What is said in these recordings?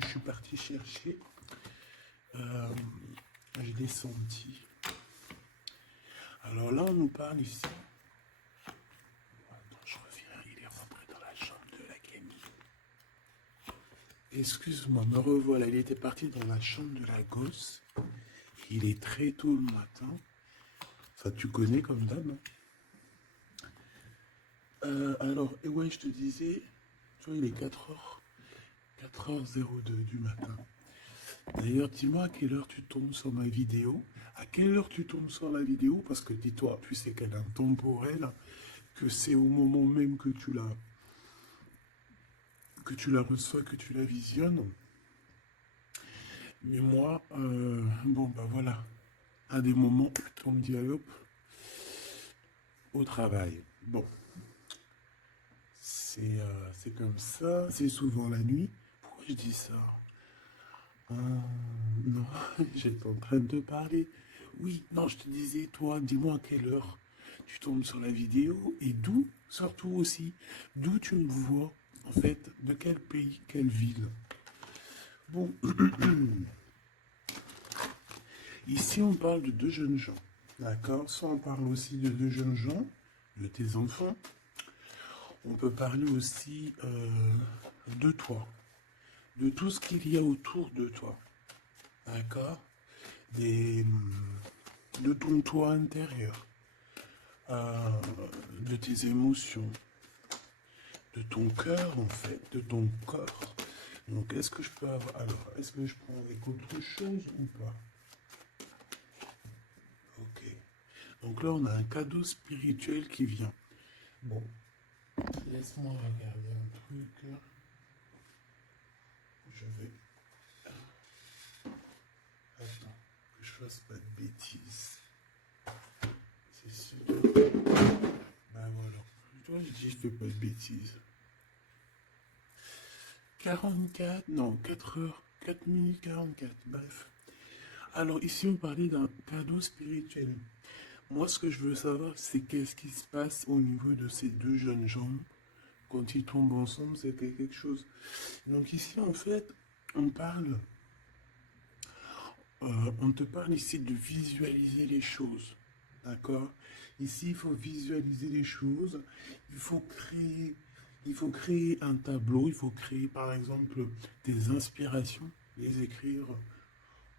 que je suis parti chercher. Je l'ai senti. Alors là, on nous parle ici. Attends, je reviens, il est rentré dans la chambre de la Camille. Excuse-moi, me revoilà. Il était parti dans la chambre de la gosse. Il est très tôt le matin. Enfin, tu connais comme d'hab, hein. Alors, et ouais, je te disais, tu vois, il est 4h02 du matin. D'ailleurs, dis-moi à quelle heure tu tombes sur ma vidéo. À quelle heure tu tombes sur la vidéo? Parce que dis-toi, tu sais qu'elle est intemporelle, que c'est au moment même que tu la reçois, que tu la visionnes. Mais moi, bon, bah voilà, à des moments, on me dit, allez hop, au travail. Bon, c'est comme ça, c'est souvent la nuit. Pourquoi je dis ça? Non, j'étais en train de te parler. Oui, non, je te disais, toi, dis-moi à quelle heure tu tombes sur la vidéo et d'où, surtout aussi, d'où tu me vois, en fait, de quel pays, quelle ville. Bon, ici on parle de deux jeunes gens, d'accord? Soit on parle aussi de deux jeunes gens, de tes enfants. On peut parler aussi de toi, de tout ce qu'il y a autour de toi, d'accord? Des, de ton toi intérieur, de tes émotions, de ton cœur en fait, de ton corps. Donc est-ce que je peux avoir... Alors, est-ce que je prends avec autre chose ou pas? Ok. Donc là, on a un cadeau spirituel qui vient. Bon, laisse-moi regarder un truc. Je vais... Attends, que je fasse pas de bêtises. C'est sûr. Ben voilà. Toi, je dis, je fais pas de bêtises. 44, non, 4 heures, 4 minutes 44, bref. Alors ici, on parlait d'un cadeau spirituel. Moi, ce que je veux savoir, c'est qu'est-ce qui se passe au niveau de ces deux jeunes gens. Quand ils tombent ensemble, c'est quelque chose. Donc ici, en fait, on parle, on te parle ici de visualiser les choses. D'accord? Ici, il faut visualiser les choses. Il faut créer un tableau. Il faut créer, par exemple, des inspirations, les écrire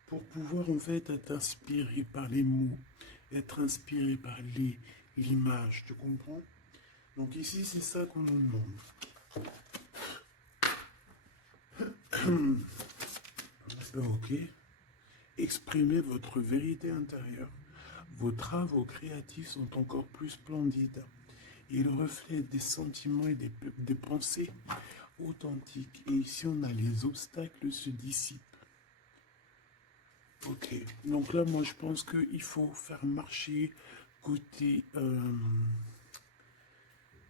pour pouvoir, en fait, être inspiré par les mots, être inspiré par l'image. Tu comprends? Donc ici, c'est ça qu'on nous demande. Ok. Exprimez votre vérité intérieure. Vos travaux créatifs sont encore plus splendides. Ils reflètent des sentiments et des pensées authentiques. Et ici, on a les obstacles se dissipent. Ok. Donc là, moi, je pense qu'il faut faire marcher côté...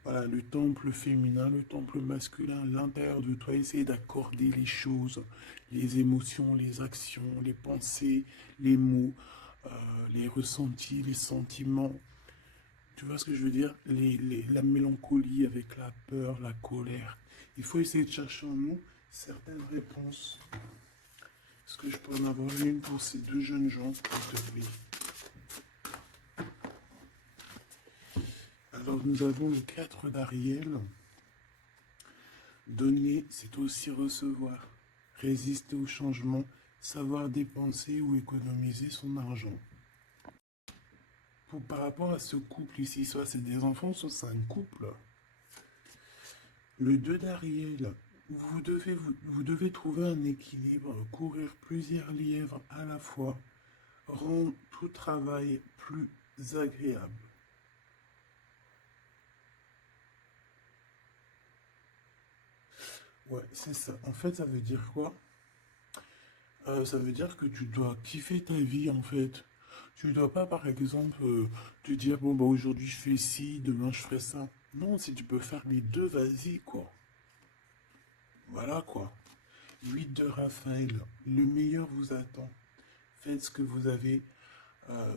voilà, le temple féminin, le temple masculin, l'intérieur de toi, essayer d'accorder les choses, les émotions, les actions, les pensées, les mots, les ressentis, les sentiments. Tu vois ce que je veux dire? La mélancolie avec la peur, la colère. Il faut essayer de chercher en nous certaines réponses. Est-ce que je peux en avoir une pour ces deux jeunes gens, s'il te plaît? Alors, nous avons le 4 d'Ariel. Donner, c'est aussi recevoir. Résister au changement, savoir dépenser ou économiser son argent. Par rapport à ce couple ici, soit c'est des enfants, soit c'est un couple. Le 2 d'Ariel, vous devez trouver un équilibre, courir plusieurs lièvres à la fois, rendre tout travail plus agréable. Ouais, c'est ça. En fait, ça veut dire quoi? Ça veut dire que tu dois kiffer ta vie, en fait. Tu ne dois pas, par exemple, te dire, bon, bah, aujourd'hui je fais ci, demain je ferai ça. Non, si tu peux faire les deux, vas-y, quoi. Voilà, quoi. 8 de Raphaël, le meilleur vous attend. Faites ce que vous avez,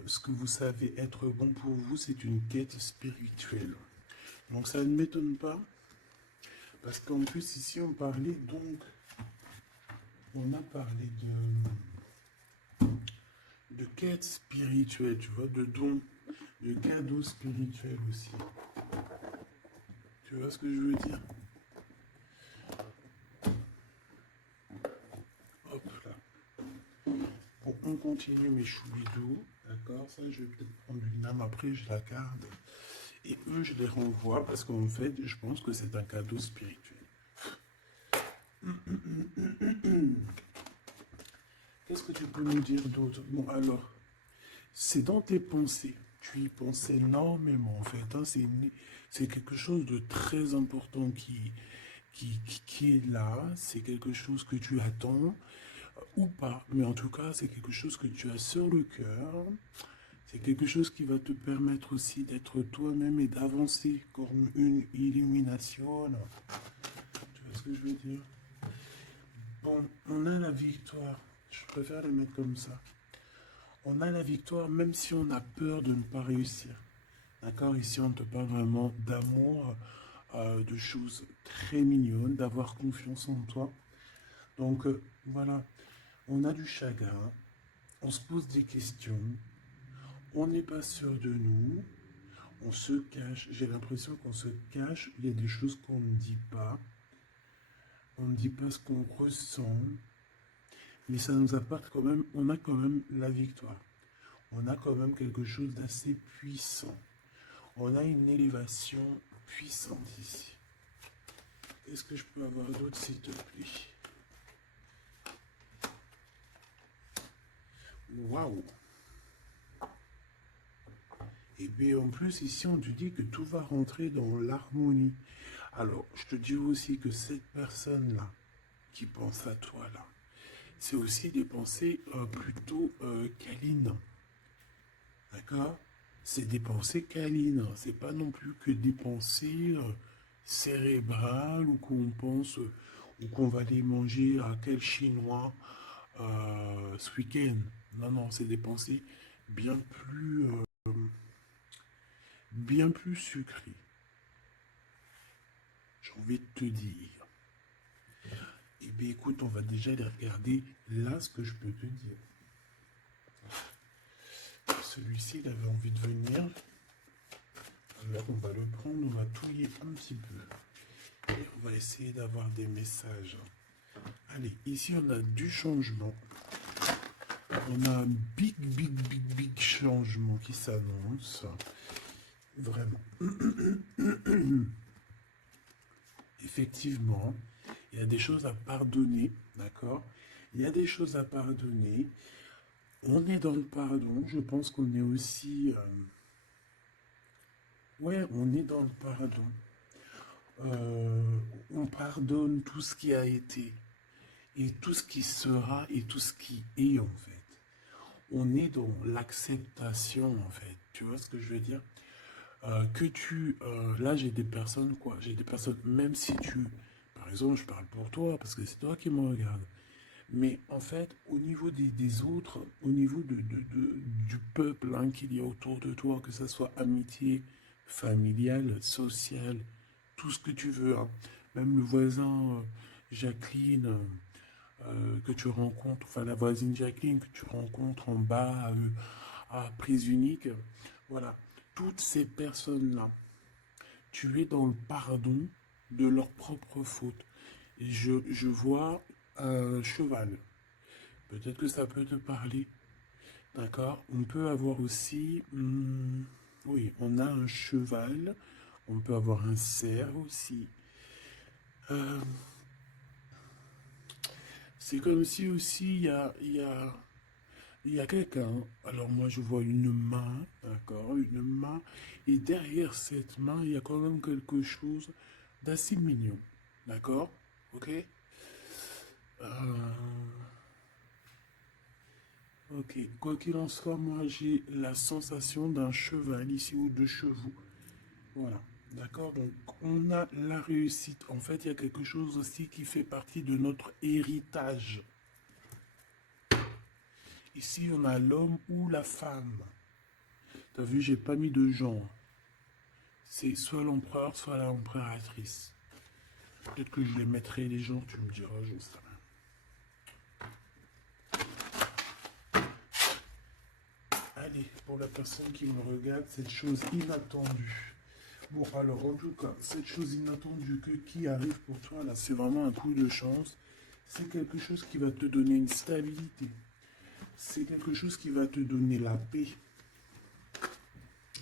ce que vous savez être bon pour vous, c'est une quête spirituelle. Donc ça ne m'étonne pas, parce qu'en plus ici on parlait donc on a parlé de quête spirituelle, tu vois, de dons, de cadeaux spirituels aussi. Tu vois ce que je veux dire? Hop là. Bon, on continue mes choubidous, d'accord? Ça, je vais peut-être prendre une lame après, je la garde. Et eux, je les renvoie parce qu'en fait, je pense que c'est un cadeau spirituel. Qu'est-ce que tu peux nous dire d'autre? Bon, alors, c'est dans tes pensées. Tu y penses énormément, en fait. Hein. C'est quelque chose de très important qui est là. C'est quelque chose que tu attends ou pas. Mais en tout cas, c'est quelque chose que tu as sur le cœur. C'est quelque chose qui va te permettre aussi d'être toi-même et d'avancer comme une illumination. Tu vois ce que je veux dire? Bon, on a la victoire. Je préfère le mettre comme ça. On a la victoire même si on a peur de ne pas réussir. D'accord? Ici, on te parle vraiment d'amour, de choses très mignonnes, d'avoir confiance en toi. Donc, voilà, on a du chagrin, on se pose des questions, on n'est pas sûr de nous, on se cache. J'ai l'impression qu'on se cache, il y a des choses qu'on ne dit pas. On ne dit pas ce qu'on ressent, mais ça nous apporte quand même, on a quand même la victoire. On a quand même quelque chose d'assez puissant. On a une élévation puissante ici. Qu'est-ce que je peux avoir d'autre, s'il te plaît? Waouh! Et bien en plus, ici, on te dit que tout va rentrer dans l'harmonie. Alors, je te dis aussi que cette personne-là, qui pense à toi, là, c'est aussi des pensées plutôt câlines. D'accord? C'est des pensées câlines. C'est pas non plus que des pensées cérébrales ou qu'on pense ou qu'on va aller manger à quel chinois ce week-end. Non, non, c'est des pensées bien bien plus sucrées. J'ai envie de te dire. Eh bien, écoute, on va déjà les regarder là ce que je peux te dire. Celui-ci, il avait envie de venir. Alors, on va le prendre, on va touiller un petit peu. Et on va essayer d'avoir des messages. Allez, ici, on a du changement. On a un big changement qui s'annonce. Vraiment. Effectivement, il y a des choses à pardonner, d'accord? Il y a des choses à pardonner. On est dans le pardon. Je pense qu'on est aussi... ouais, on est dans le pardon. On pardonne tout ce qui a été et tout ce qui sera et tout ce qui est en fait. On est dans l'acceptation en fait. Tu vois ce que je veux dire? Là j'ai des personnes quoi. J'ai des personnes, même si tu... Par exemple, je parle pour toi parce que c'est toi qui me regardes. Mais en fait, au niveau des autres, au niveau du peuple hein, qu'il y a autour de toi, que ce soit amitié, familiale, sociale, tout ce que tu veux, hein. Même le voisin Jacqueline que tu rencontres, enfin la voisine Jacqueline que tu rencontres en bas à Prise Unique, voilà, toutes ces personnes-là, tu es dans le pardon de leurs propres fautes. Et je vois un cheval. Peut-être que ça peut te parler. D'accord? On peut avoir aussi... oui, on a un cheval. On peut avoir un cerf aussi. Euh, c'est comme si aussi il y a quelqu'un. Alors moi je vois une main, d'accord? Une main. Et derrière cette main, il y a quand même quelque chose d'assez mignon. D'accord? Ok? Ok, quoi qu'il en soit, moi j'ai la sensation d'un cheval ici ou de chevaux. Voilà, d'accord. Donc on a la réussite. En fait, il y a quelque chose aussi qui fait partie de notre héritage. Ici, on a l'homme ou la femme. T'as vu, j'ai pas mis de genre. C'est soit l'empereur, soit l'empératrice. Peut-être que je les mettrai les gens, tu me diras, je sais rien. pour la personne qui me regarde, cette chose inattendue. Bon, alors, en tout cas, cette chose inattendue qui arrive pour toi, là, c'est vraiment un coup de chance. C'est quelque chose qui va te donner une stabilité. C'est quelque chose qui va te donner la paix.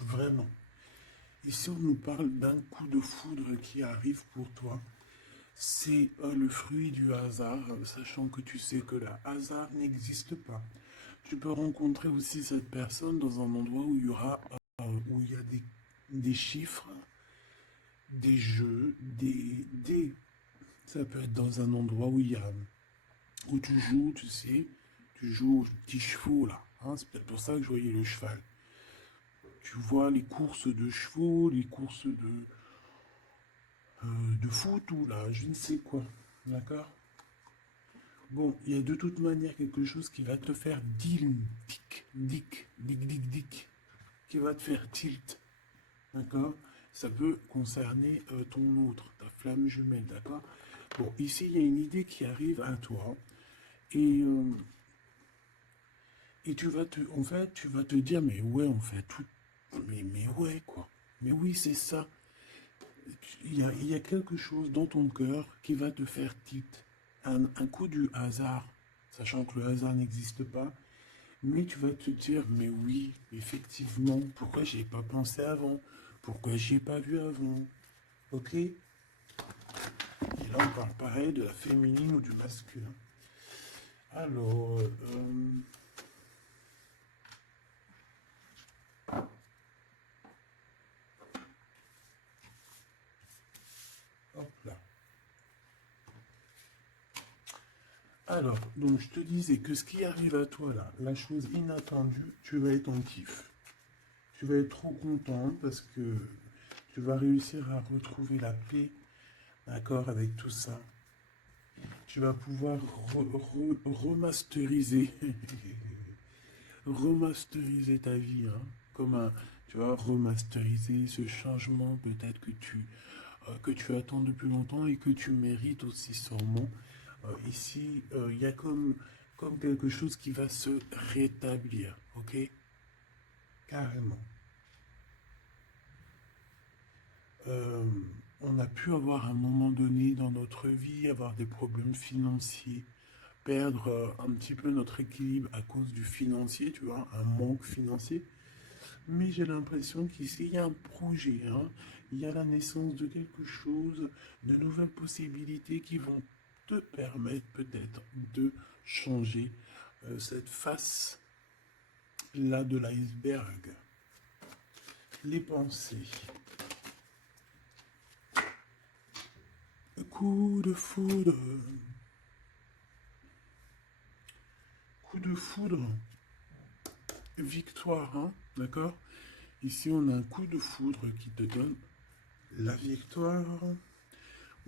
Vraiment. Ici, on nous parle d'un coup de foudre qui arrive pour toi. C'est le fruit du hasard, sachant que tu sais que le hasard n'existe pas. Tu peux rencontrer aussi cette personne dans un endroit où il y aura, où il y a des chiffres, des jeux, ça peut être dans un endroit où où tu joues, tu sais, tu joues aux petits chevaux là. Hein, c'est peut-être pour ça que je voyais le cheval. Tu vois les courses de chevaux, les courses de foot ou là, je ne sais quoi. D'accord. Bon, il y a de toute manière quelque chose qui va te faire dick, qui va te faire tilt. D'accord. Ça peut concerner ton autre, ta flamme jumelle, d'accord. Bon, ici, il y a une idée qui arrive à toi. Et, euh, et en fait, tu vas te dire, mais ouais, en fait, tout, mais ouais, quoi. Mais oui, c'est ça. Il y a quelque chose dans ton cœur qui va te faire tilt. Un coup du hasard, sachant que le hasard n'existe pas, mais tu vas te dire, mais oui, effectivement, pourquoi j'y ai pas pensé avant? Pourquoi j'y ai pas vu avant? Ok? Et là, on parle pareil de la féminine ou du masculin. Alors, hop là. Alors, donc je te disais que ce qui arrive à toi là, la chose inattendue, tu vas être en kiff. Tu vas être trop content parce que tu vas réussir à retrouver la paix, d'accord, avec tout ça. Tu vas pouvoir remasteriser, remasteriser ta vie, hein, comme un, tu vas remasteriser ce changement peut-être que tu attends depuis longtemps et que tu mérites aussi sûrement. Ici, il y a comme quelque chose qui va se rétablir, ok? Carrément. Euh, on a pu avoir à un moment donné dans notre vie, avoir des problèmes financiers, perdre un petit peu notre équilibre à cause du financier, tu vois, un manque financier. Mais j'ai l'impression qu'ici, il y a un projet, hein. Il y a la naissance de quelque chose, de nouvelles possibilités qui vont te permettre peut-être de changer cette face-là de l'iceberg. Les pensées. Coup de foudre. Coup de foudre. Victoire, hein, d'accord? Ici, on a un coup de foudre qui te donne la victoire.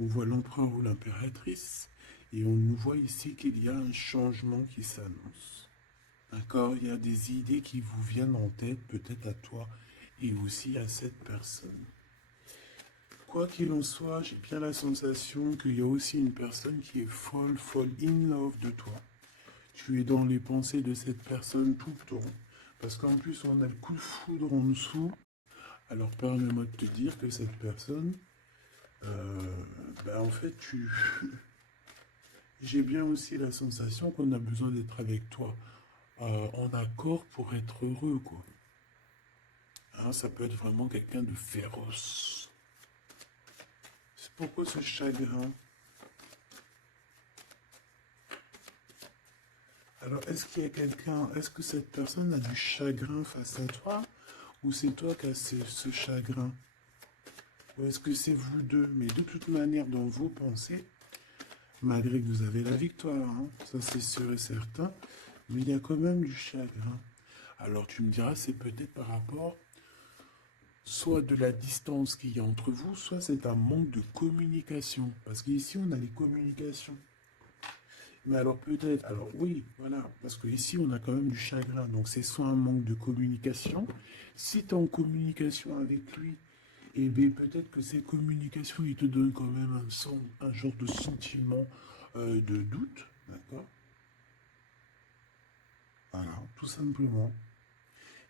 On voit l'empereur ou l'impératrice et on nous voit ici qu'il y a un changement qui s'annonce. D'accord? Il y a des idées qui vous viennent en tête, peut-être à toi et aussi à cette personne. Quoi qu'il en soit, j'ai bien la sensation qu'il y a aussi une personne qui est folle, folle in love de toi. Tu es dans les pensées de cette personne tout le temps. Parce qu'en plus, on a le coup de foudre en dessous. Alors, permets-moi de te dire que cette personne, en fait, j'ai bien aussi la sensation qu'on a besoin d'être avec toi en accord pour être heureux, quoi. Hein, ça peut être vraiment quelqu'un de féroce. C'est pourquoi ce chagrin? Alors, est-ce qu'il y a quelqu'un, est-ce que cette personne a du chagrin face à toi? Ou c'est toi qui as ce chagrin? Ou est-ce que c'est vous deux? Mais de toute manière, dans vos pensées, malgré que vous avez la victoire, hein, ça c'est sûr et certain, mais il y a quand même du chagrin. Alors tu me diras, c'est peut-être par rapport soit de la distance qu'il y a entre vous, soit c'est un manque de communication. Parce qu'ici, on a les communications. Mais alors peut-être, alors oui, voilà, parce qu'ici, on a quand même du chagrin. Donc c'est soit un manque de communication. Si tu es en communication avec lui, et bien peut-être que ces communications, il te donnent quand même un genre de sentiment de doute, d'accord? Voilà, tout simplement.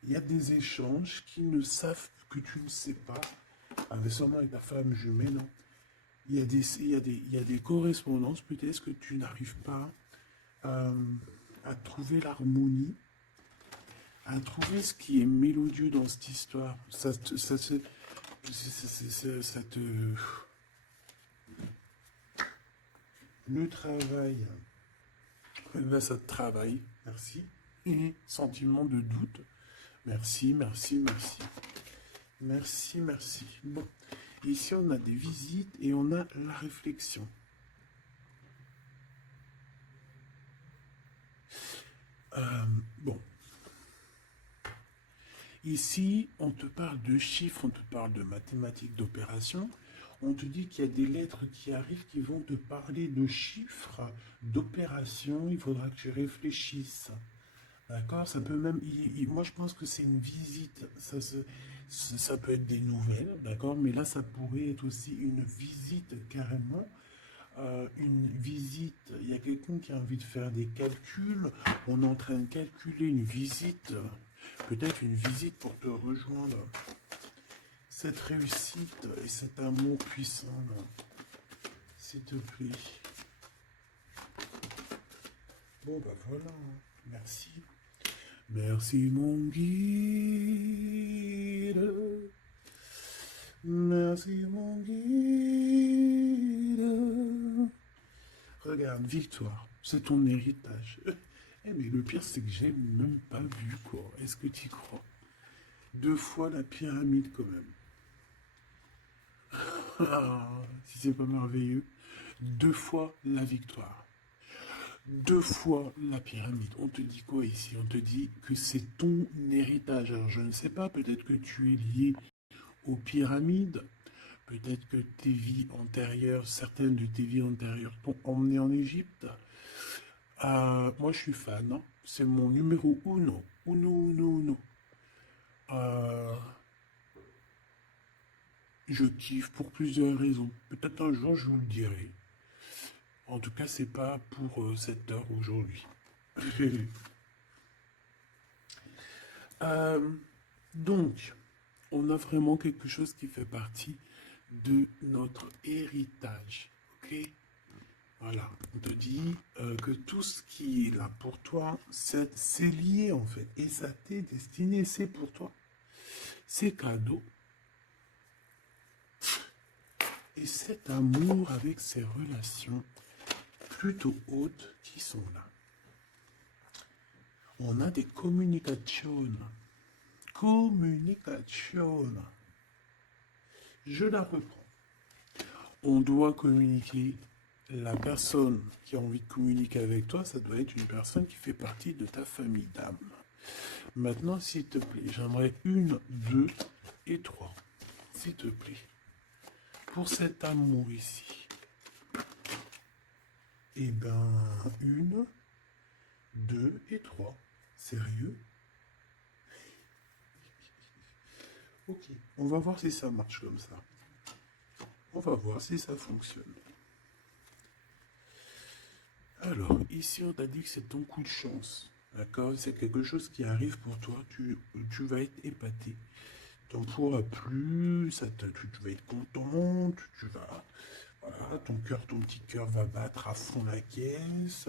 Il y a des échanges qui ne savent que tu ne sais pas, avec seulement avec ta femme jumelle, non? Il y a des correspondances, peut-être que tu n'arrives pas à trouver l'harmonie, à trouver ce qui est mélodieux dans cette histoire. Ça te... Le travail, là, ça te travaille, merci. Sentiment de doute, merci, merci, merci. Merci, merci. Bon, ici on a des visites et on a la réflexion. Bon. Ici, on te parle de chiffres, on te parle de mathématiques, d'opérations. On te dit qu'il y a des lettres qui arrivent qui vont te parler de chiffres, d'opérations. Il faudra que tu réfléchisses. D'accord? Ça peut même... moi, je pense que c'est une visite. Ça peut être des nouvelles, d'accord? Mais là, ça pourrait être aussi une visite carrément. Une visite, il y a quelqu'un qui a envie de faire des calculs. On est en train de calculer une visite. Peut-être une visite pour te rejoindre. Cette réussite et cet amour puissant, s'il te plaît. Bon, bah voilà. Merci. Merci, mon guide. Merci, mon guide. Regarde, victoire. C'est ton héritage. Eh, mais le pire, c'est que j'ai même pas vu, quoi. Est-ce que tu y crois? 2 fois la pyramide, quand même. Ah, si c'est pas merveilleux. 2 fois la victoire. 2 fois la pyramide. On te dit quoi ici? On te dit que c'est ton héritage. Alors je ne sais pas, peut-être que tu es lié aux pyramides. Peut-être que tes vies antérieures, certaines de tes vies antérieures t'ont emmené en Égypte. Moi je suis fan, hein. C'est mon numéro uno. Uno, uno, uno. Je kiffe pour plusieurs raisons. Peut-être un jour je vous le dirai. En tout cas, c'est pas pour cette heure aujourd'hui. Donc, on a vraiment quelque chose qui fait partie de notre héritage. Ok? Voilà. On te dit que tout ce qui est là pour toi, c'est lié en fait. Et ça t'est destiné, c'est pour toi. C'est cadeau. Et cet amour avec ces relations plutôt hautes qui sont là. On a des communications. Communication. Je la reprends. On doit communiquer. La personne qui a envie de communiquer avec toi, ça doit être une personne qui fait partie de ta famille d'âme. Maintenant, s'il te plaît, j'aimerais 1, 2 et 3. S'il te plaît. Pour cet amour ici. Eh ben, 1, 2 et 3. Sérieux? Ok, on va voir si ça marche comme ça. On va voir si ça fonctionne. Alors, ici, on t'a dit que c'est ton coup de chance. D'accord? C'est quelque chose qui arrive pour toi. Tu vas être épaté. Tu n'en pourras plus. Tu vas être content. Tu vas... Voilà, ton petit cœur va battre à fond la caisse.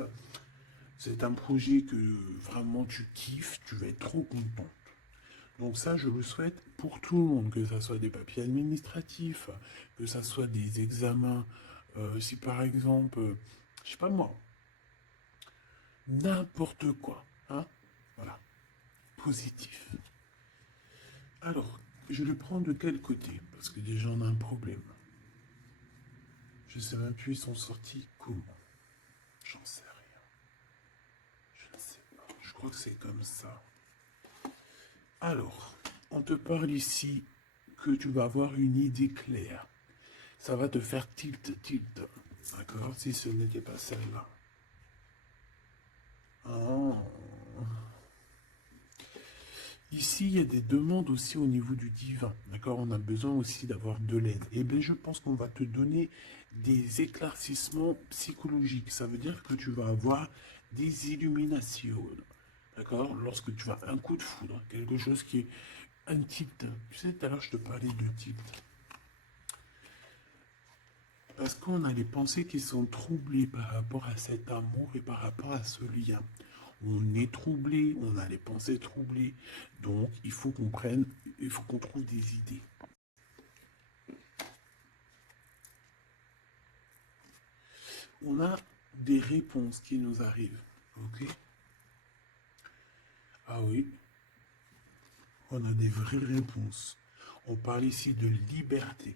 C'est un projet que vraiment tu kiffes. Tu vas être trop contente. Donc ça, je le souhaite pour tout le monde, que ce soit des papiers administratifs, que ce soit des examens. Si par exemple, je sais pas moi, n'importe quoi, hein, voilà, positif. Alors, je le prends de quel côté? Parce que déjà, on a un problème. Je sais même plus, ils sont sortis comment. J'en sais rien. Je ne sais pas. Je crois que c'est comme ça. Alors, on te parle ici que tu vas avoir une idée claire. Ça va te faire tilt. D'accord? Si ce n'était pas celle-là. Oh. Ici, il y a des demandes aussi au niveau du divin. D'accord? On a besoin aussi d'avoir de l'aide. Et bien, je pense qu'on va te donner des éclaircissements psychologiques. Ça veut dire que tu vas avoir des illuminations. D'accord? Lorsque tu as un coup de foudre, quelque chose qui est un tilt. Tu sais, tout à l'heure, je te parlais de tilt. Parce qu'on a des pensées qui sont troublées par rapport à cet amour et par rapport à ce lien. On est troublé, on a les pensées troublées. Donc, il faut qu'on prenne, il faut qu'on trouve des idées. On a des réponses qui nous arrivent. Ok? Ah oui, on a des vraies réponses. On parle ici de liberté.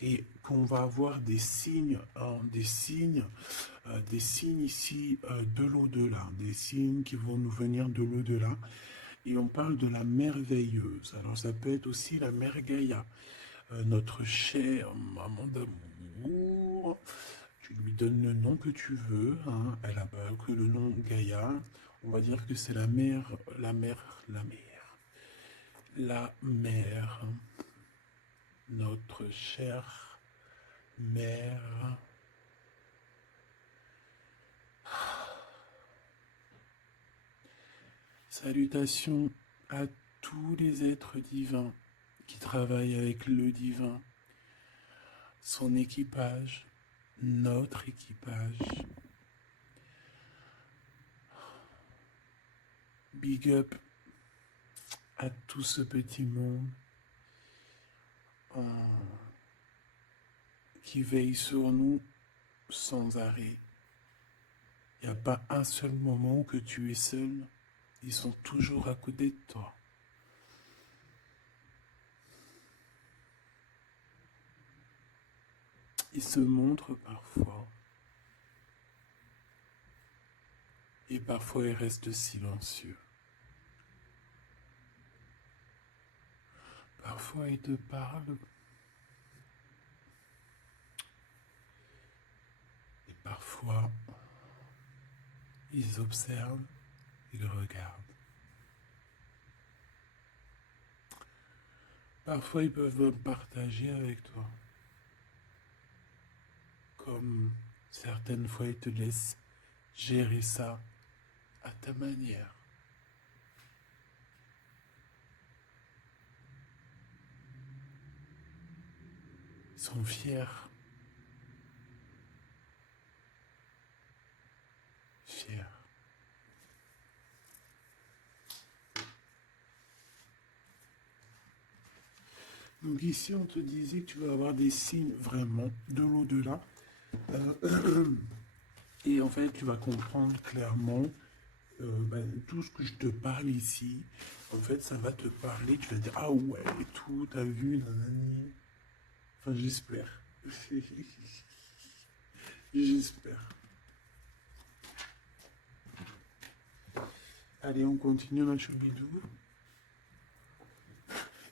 Et qu'on va avoir des signes, hein, des signes ici de l'au-delà, des signes qui vont nous venir de l'au-delà. Et on parle de la merveilleuse. Alors ça peut être aussi la mère Gaïa, notre chère maman d'amour. Tu lui donnes le nom que tu veux, hein. Elle n'a pas que le nom Gaïa. On va dire que c'est la mère, la mère, notre chère mère. Salutations à tous les êtres divins qui travaillent avec le divin, son équipage, notre équipage. Big up à tout ce petit monde qui veille sur nous sans arrêt. Il n'y a pas un seul moment que tu es seul. Ils sont toujours à côté de toi. Ils se montrent parfois. Et parfois ils restent silencieux. Parfois ils te parlent. Et parfois ils observent, ils regardent. Parfois ils peuvent partager avec toi. Comme certaines fois ils te laissent gérer ça à ta manière. Ils sont fiers. Fiers. Donc ici, on te disait que tu vas avoir des signes vraiment de l'au-delà. Et en fait, tu vas comprendre clairement tout ce que je te parle ici. En fait, ça va te parler. Tu vas dire, ah ouais, et tout, t'as vu, nanani. Enfin, j'espère. J'espère. Allez, on continue, ma choubidou.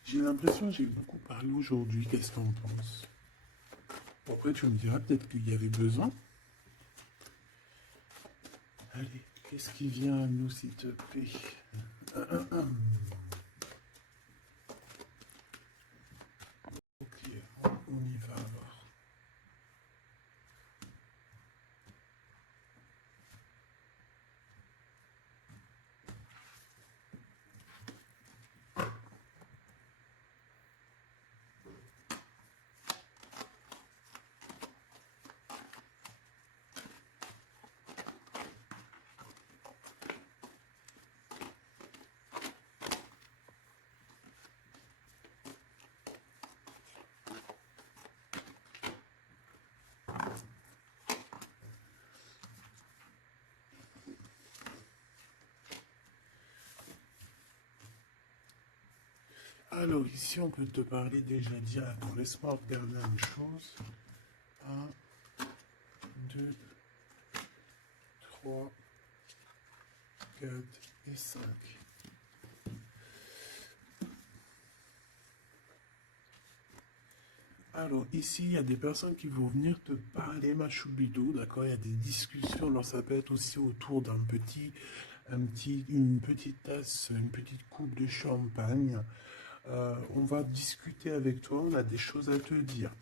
J'ai l'impression que j'ai beaucoup parlé aujourd'hui. Qu'est-ce que t'en penses? Bon, après, tu me diras peut-être qu'il y avait besoin. Allez, qu'est-ce qui vient à nous, s'il te plaît? Ok, on y va alors. Alors ici, on peut te parler déjà dire, attends, laisse-moi regarder une chose. 1, 2, 3, 4 et 5. Alors ici, il y a des personnes qui vont venir te parler, ma choubidou, d'accord? Il y a des discussions, alors ça peut être aussi autour une petite tasse, une petite coupe de champagne. On va discuter avec toi, on a des choses à te dire.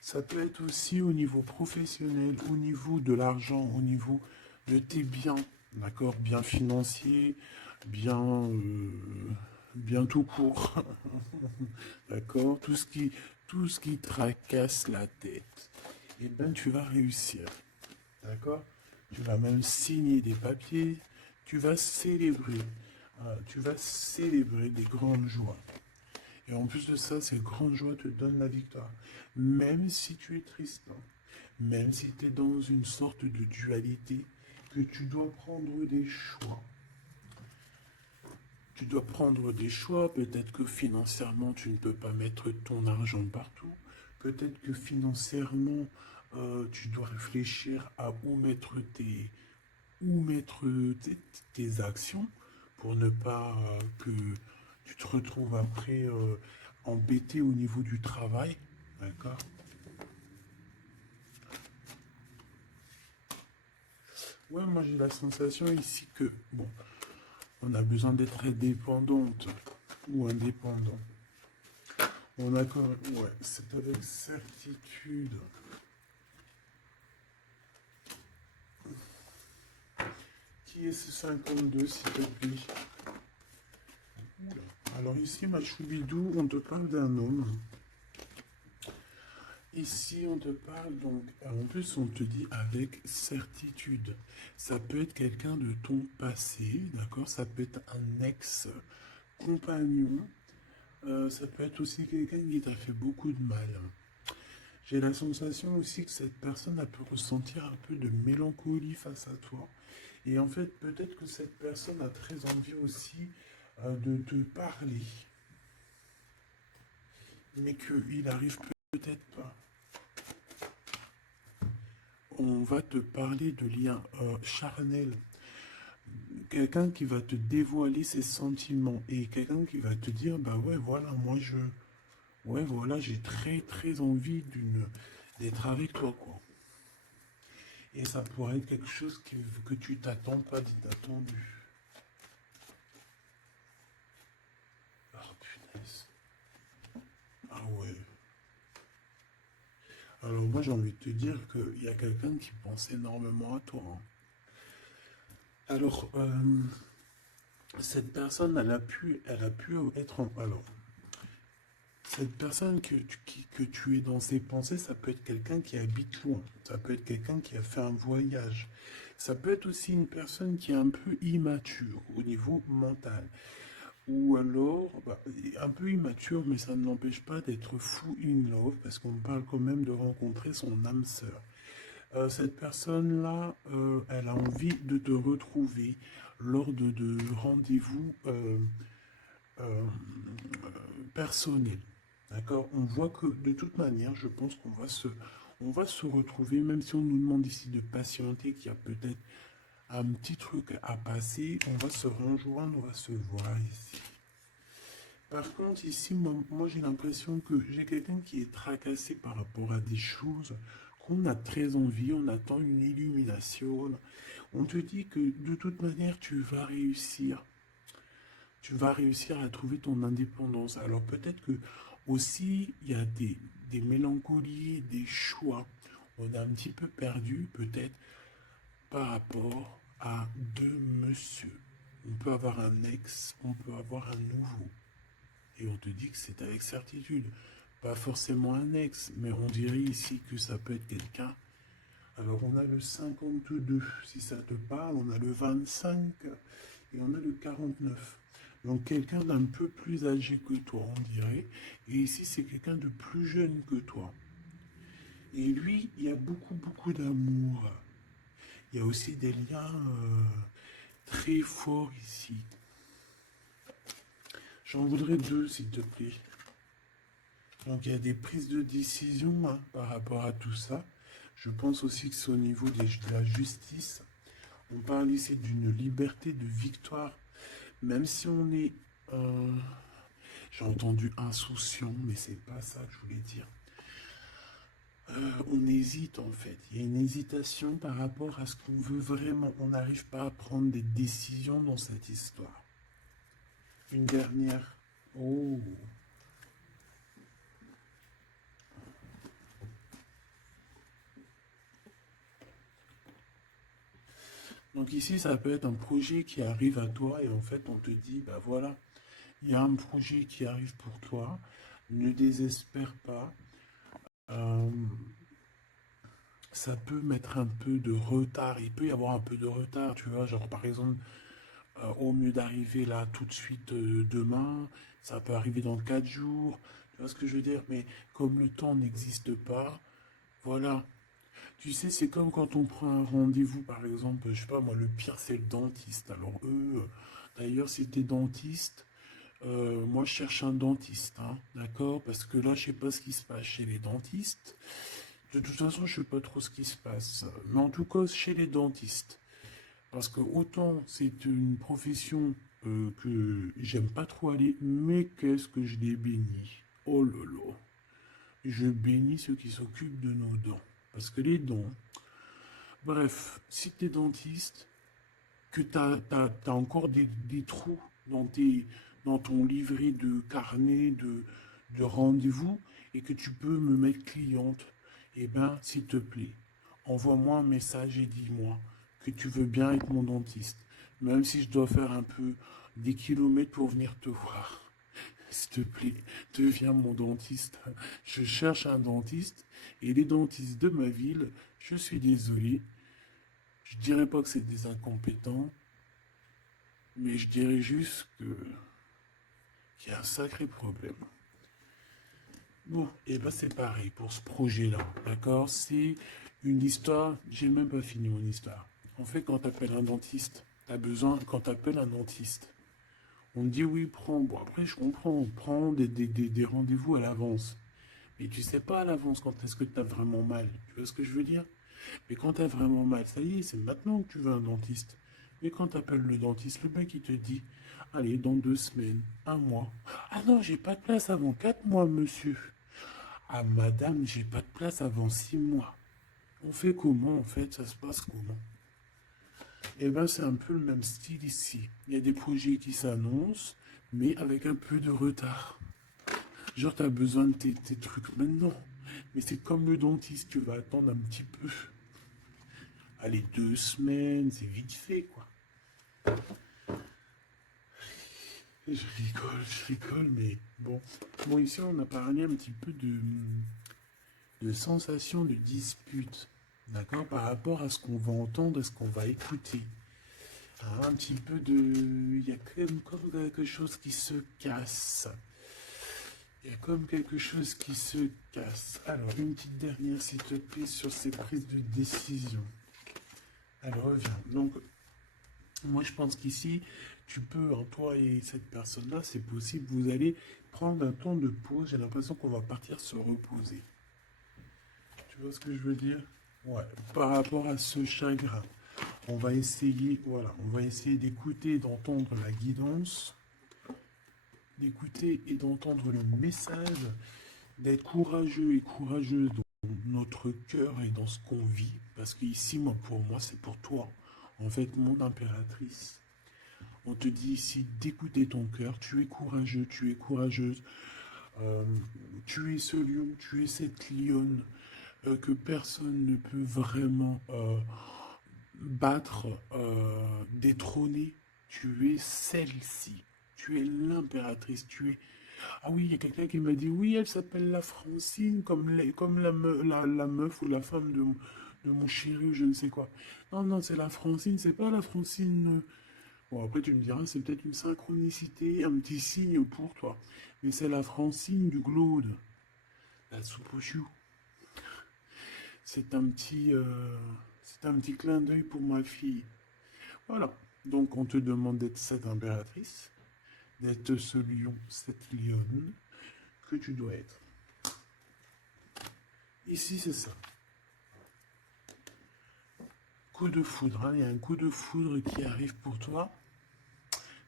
Ça peut être aussi au niveau professionnel, au niveau de l'argent, au niveau de tes biens. d'accord? Bien financier, bien, bien tout court, d'accord? Tout ce qui tracasse la tête, eh ben, tu vas réussir, d'accord? Tu vas même signer des papiers, tu vas célébrer, tu vas célébrer des grandes joies. Et en plus de ça, ces grandes joies te donnent la victoire. Même si tu es triste, hein, même si tu es dans une sorte de dualité, que tu dois prendre des choix. Tu dois prendre des choix. Peut-être que financièrement, tu ne peux pas mettre ton argent partout. Peut-être que financièrement, tu dois réfléchir à où mettre tes actions pour ne pas que tu te retrouves après embêté au niveau du travail. D'accord? Ouais, moi j'ai la sensation ici que, bon, on a besoin d'être indépendante ou indépendant. On a quand même, ouais, c'est avec certitude. Qui est ce 52, s'il te plaît? Alors ici, ma choubidou, on te parle d'un homme. Ici, on te parle donc, en plus, on te dit avec certitude. Ça peut être quelqu'un de ton passé, d'accord? Ça peut être un ex-compagnon. Ça peut être aussi quelqu'un qui t'a fait beaucoup de mal. J'ai la sensation aussi que cette personne a pu ressentir un peu de mélancolie face à toi. Et en fait, peut-être que cette personne a très envie aussi de te parler, mais qu'il arrive peut-être pas. On va te parler de liens charnels. Quelqu'un qui va te dévoiler ses sentiments et quelqu'un qui va te dire, bah ouais, voilà, ouais, voilà, j'ai très envie d'être avec toi, quoi. Et ça pourrait être quelque chose que tu t'attends pas d'inattendu. Ah, punaise. Ah ouais. Alors moi, j'ai envie de te dire qu'il y a quelqu'un qui pense énormément à toi, hein. Alors, cette personne, elle a pu être en... Alors, cette personne que tu es dans ses pensées, ça peut être quelqu'un qui habite loin. Ça peut être quelqu'un qui a fait un voyage. Ça peut être aussi une personne qui est un peu immature au niveau mental. Ou alors, bah, un peu immature, mais ça ne l'empêche pas d'être fou in love, parce qu'on parle quand même de rencontrer son âme sœur. Cette personne-là, elle a envie de te retrouver lors de rendez-vous personnels. D'accord? On voit que de toute manière, je pense on va se retrouver, même si on nous demande ici de patienter, qu'il y a peut-être un petit truc à passer, on va se rejoindre, on va se voir ici. Par contre, ici, moi j'ai l'impression que j'ai quelqu'un qui est tracassé par rapport à des choses qu'on a très envie, on attend une illumination. On te dit que de toute manière, tu vas réussir. Tu vas réussir à trouver ton indépendance. Alors peut-être que aussi, il y a des mélancolies, des choix. On est un petit peu perdu, peut-être, par rapport à deux monsieur. On peut avoir un ex, on peut avoir un nouveau. Et on te dit que c'est avec certitude. Pas forcément un ex, mais on dirait ici que ça peut être quelqu'un. Alors on a le 52, si ça te parle, on a le 25 et on a le 49. Donc quelqu'un d'un peu plus âgé que toi, on dirait. Et ici, c'est quelqu'un de plus jeune que toi. Et lui, il y a beaucoup d'amour. Il y a aussi des liens très forts ici. J'en voudrais deux, s'il te plaît. Donc il y a des prises de décision hein, par rapport à tout ça. Je pense aussi que c'est au niveau de la justice. On parle ici d'une liberté de victoire, même si on est, j'ai entendu insouciant, mais c'est pas ça que je voulais dire. On hésite en fait. Il y a une hésitation par rapport à ce qu'on veut vraiment. On n'arrive pas à prendre des décisions dans cette histoire. Une dernière. Oh. Donc ici, ça peut être un projet qui arrive à toi et en fait, on te dit, bah voilà, il y a un projet qui arrive pour toi, ne désespère pas. Euh, Ça peut mettre un peu de retard, il peut y avoir un peu de retard, tu vois, genre par exemple, au mieux d'arriver là tout de suite demain, ça peut arriver dans 4 jours, tu vois ce que je veux dire, mais comme le temps n'existe pas, voilà. Tu sais, c'est comme quand on prend un rendez-vous, par exemple, je sais pas moi, le pire c'est le dentiste. Alors eux, d'ailleurs, si t'es dentiste, moi je cherche un dentiste, hein, d'accord? Parce que là, je sais pas ce qui se passe chez les dentistes. De toute façon, je sais pas trop ce qui se passe. Mais en tout cas, chez les dentistes. Parce que autant c'est une profession que j'aime pas trop aller, mais qu'est-ce que je les bénis. Oh là là. Je bénis ceux qui s'occupent de nos dents. Parce que les dents, bref, si tu es dentiste, que tu as encore des trous dans ton livret de carnet de rendez-vous et que tu peux me mettre cliente, eh ben, s'il te plaît, envoie-moi un message et dis-moi que tu veux bien être mon dentiste. Même si je dois faire un peu des kilomètres pour venir te voir. S'il te plaît, deviens mon dentiste. Je cherche un dentiste et les dentistes de ma ville, je suis désolé, je dirais pas que c'est des incompétents, mais je dirais juste qu'il y a un sacré problème. Bon, et ben c'est pareil pour ce projet-là, d'accord? C'est une histoire, j'ai même pas fini mon histoire. En fait, quand tu appelles un dentiste, t'as besoin, quand tu appelles un dentiste, on te dit oui, prends, bon après je comprends, prends des rendez-vous à l'avance. Mais tu sais pas à l'avance quand est-ce que tu as vraiment mal. Tu vois ce que je veux dire? Mais quand tu as vraiment mal, ça y est, c'est maintenant que tu veux un dentiste. Mais quand tu appelles le dentiste, le mec il te dit, allez, dans 2 semaines, un mois. Ah non, j'ai pas de place avant 4 mois, monsieur. Ah madame, j'ai pas de place avant 6 mois. On fait comment en fait? Ça se passe comment? Eh ben c'est un peu le même style ici. Il y a des projets qui s'annoncent, mais avec un peu de retard. Genre, tu as besoin de tes trucs maintenant. Mais c'est comme le dentiste, tu vas attendre un petit peu. Allez, 2 semaines, c'est vite fait, quoi. Je rigole, mais bon. Bon, ici, on a parlé un petit peu de sensation de dispute. D'accord? Par rapport à ce qu'on va entendre et ce qu'on va écouter. Hein, un petit peu de. Il y a comme quelque chose qui se casse. Il y a comme quelque chose qui se casse. Alors, une petite dernière, s'il te plaît, sur ces prises de décision. Elle revient. Donc, moi, je pense qu'ici, tu peux, hein, toi et cette personne-là, c'est possible, vous allez prendre un temps de pause. J'ai l'impression qu'on va partir se reposer. Tu vois ce que je veux dire? Ouais. Par rapport à ce chagrin, on va essayer, voilà, on va essayer d'écouter, d'entendre la guidance, d'écouter et d'entendre le message, d'être courageux et courageuse dans notre cœur et dans ce qu'on vit. Parce qu'ici, moi, pour moi, c'est pour toi. En fait, mon impératrice. On te dit ici d'écouter ton cœur. Tu es courageux, tu es courageuse. Euh, Tu es ce lion, tu es cette lionne que personne ne peut vraiment battre, détrôner. Tu es celle-ci. Tu es l'impératrice. Tu es. Ah oui, il y a quelqu'un qui m'a dit oui, elle s'appelle la Francine, comme la meuf ou la femme de mon chéri ou je ne sais quoi. Non, non, c'est la Francine, c'est pas la Francine. Bon, après, tu me diras, c'est peut-être une synchronicité, un petit signe pour toi. Mais c'est la Francine du Glaude, la soupe aux choux. C'est un petit, euh, c'est un petit clin d'œil pour ma fille. Voilà. Donc, on te demande d'être cette impératrice, d'être ce lion, cette lionne que tu dois être. Ici, c'est ça. Coup de foudre, hein. Il y a un coup de foudre qui arrive pour toi.